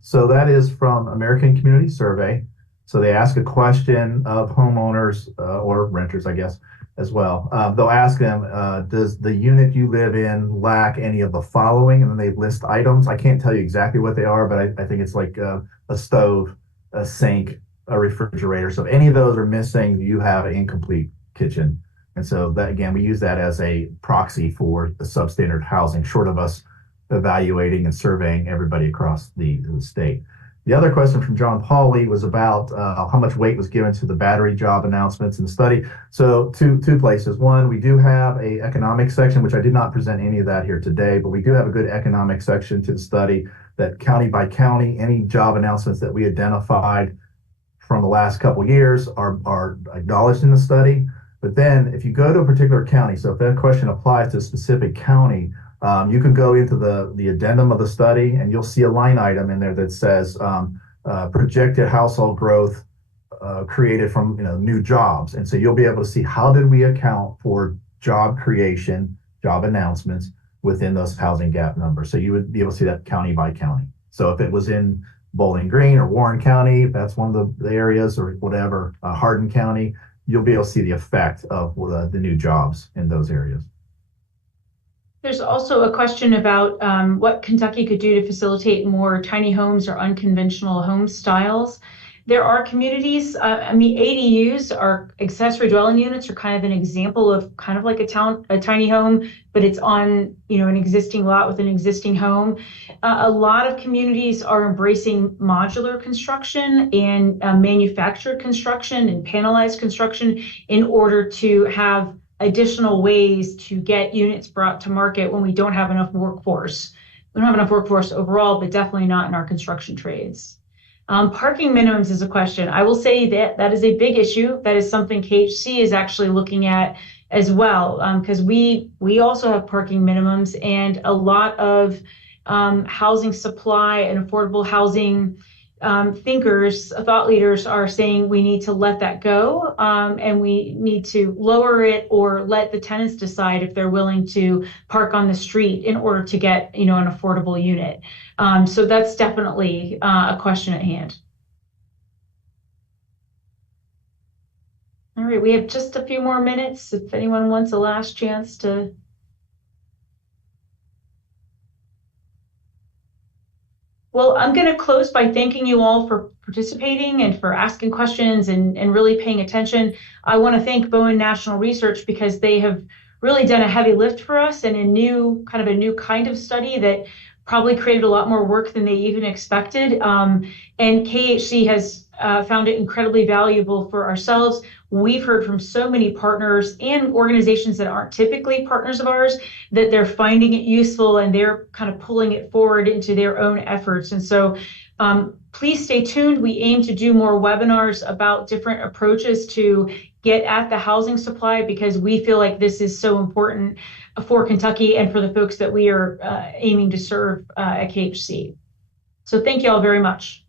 So that is from American Community Survey. So they ask a question of homeowners or renters, I guess, as well. They'll ask them, does the unit you live in lack any of the following? And then they list items. I can't tell you exactly what they are, but I think it's like a stove, a sink, a refrigerator. So if any of those are missing, you have an incomplete kitchen. And so that, again, we use that as a proxy for the substandard housing, short of us evaluating and surveying everybody across the state. The other question from John Pauley was about how much weight was given to the battery job announcements in the study. So two places. One, we do have a economic section, which I did not present any of that here today, but we do have a good economic section to the study that county by county, any job announcements that we identified from the last couple years are acknowledged in the study. But then if you go to a particular county, so if that question applies to a specific county, you can go into the addendum of the study and you'll see a line item in there that says projected household growth created from new jobs. And so you'll be able to see how did we account for job creation, job announcements within those housing gap numbers. So you would be able to see that county by county. So if it was in Bowling Green or Warren County, if that's one of the areas or whatever, Hardin County, you'll be able to see the effect of the new jobs in those areas. There's also a question about what Kentucky could do to facilitate more tiny homes or unconventional home styles. There are communities, ADUs, are accessory dwelling units, are kind of an example of kind of like a tiny home, but it's on an existing lot with an existing home. A lot of communities are embracing modular construction and manufactured construction and panelized construction in order to have additional ways to get units brought to market when we don't have enough workforce. We don't have enough workforce overall, but definitely not in our construction trades. Parking minimums is a question. I will say that is a big issue. That is something KHC is actually looking at as well, because we also have parking minimums, and a lot of housing supply and affordable housing thought leaders are saying we need to let that go, and we need to lower it or let the tenants decide if they're willing to park on the street in order to get an affordable unit. So that's definitely a question at hand. All right, we have just a few more minutes if anyone wants a last chance to. Well, I'm going to close by thanking you all for participating and for asking questions and really paying attention. I want to thank Bowen National Research because they have really done a heavy lift for us and a new kind of study that probably created a lot more work than they even expected. And KHC has found it incredibly valuable for ourselves. We've heard from so many partners and organizations that aren't typically partners of ours that they're finding it useful and they're kind of pulling it forward into their own efforts. And so please stay tuned. We aim to do more webinars about different approaches to get at the housing supply because we feel like this is so important for Kentucky and for the folks that we are aiming to serve at KHC. So thank you all very much.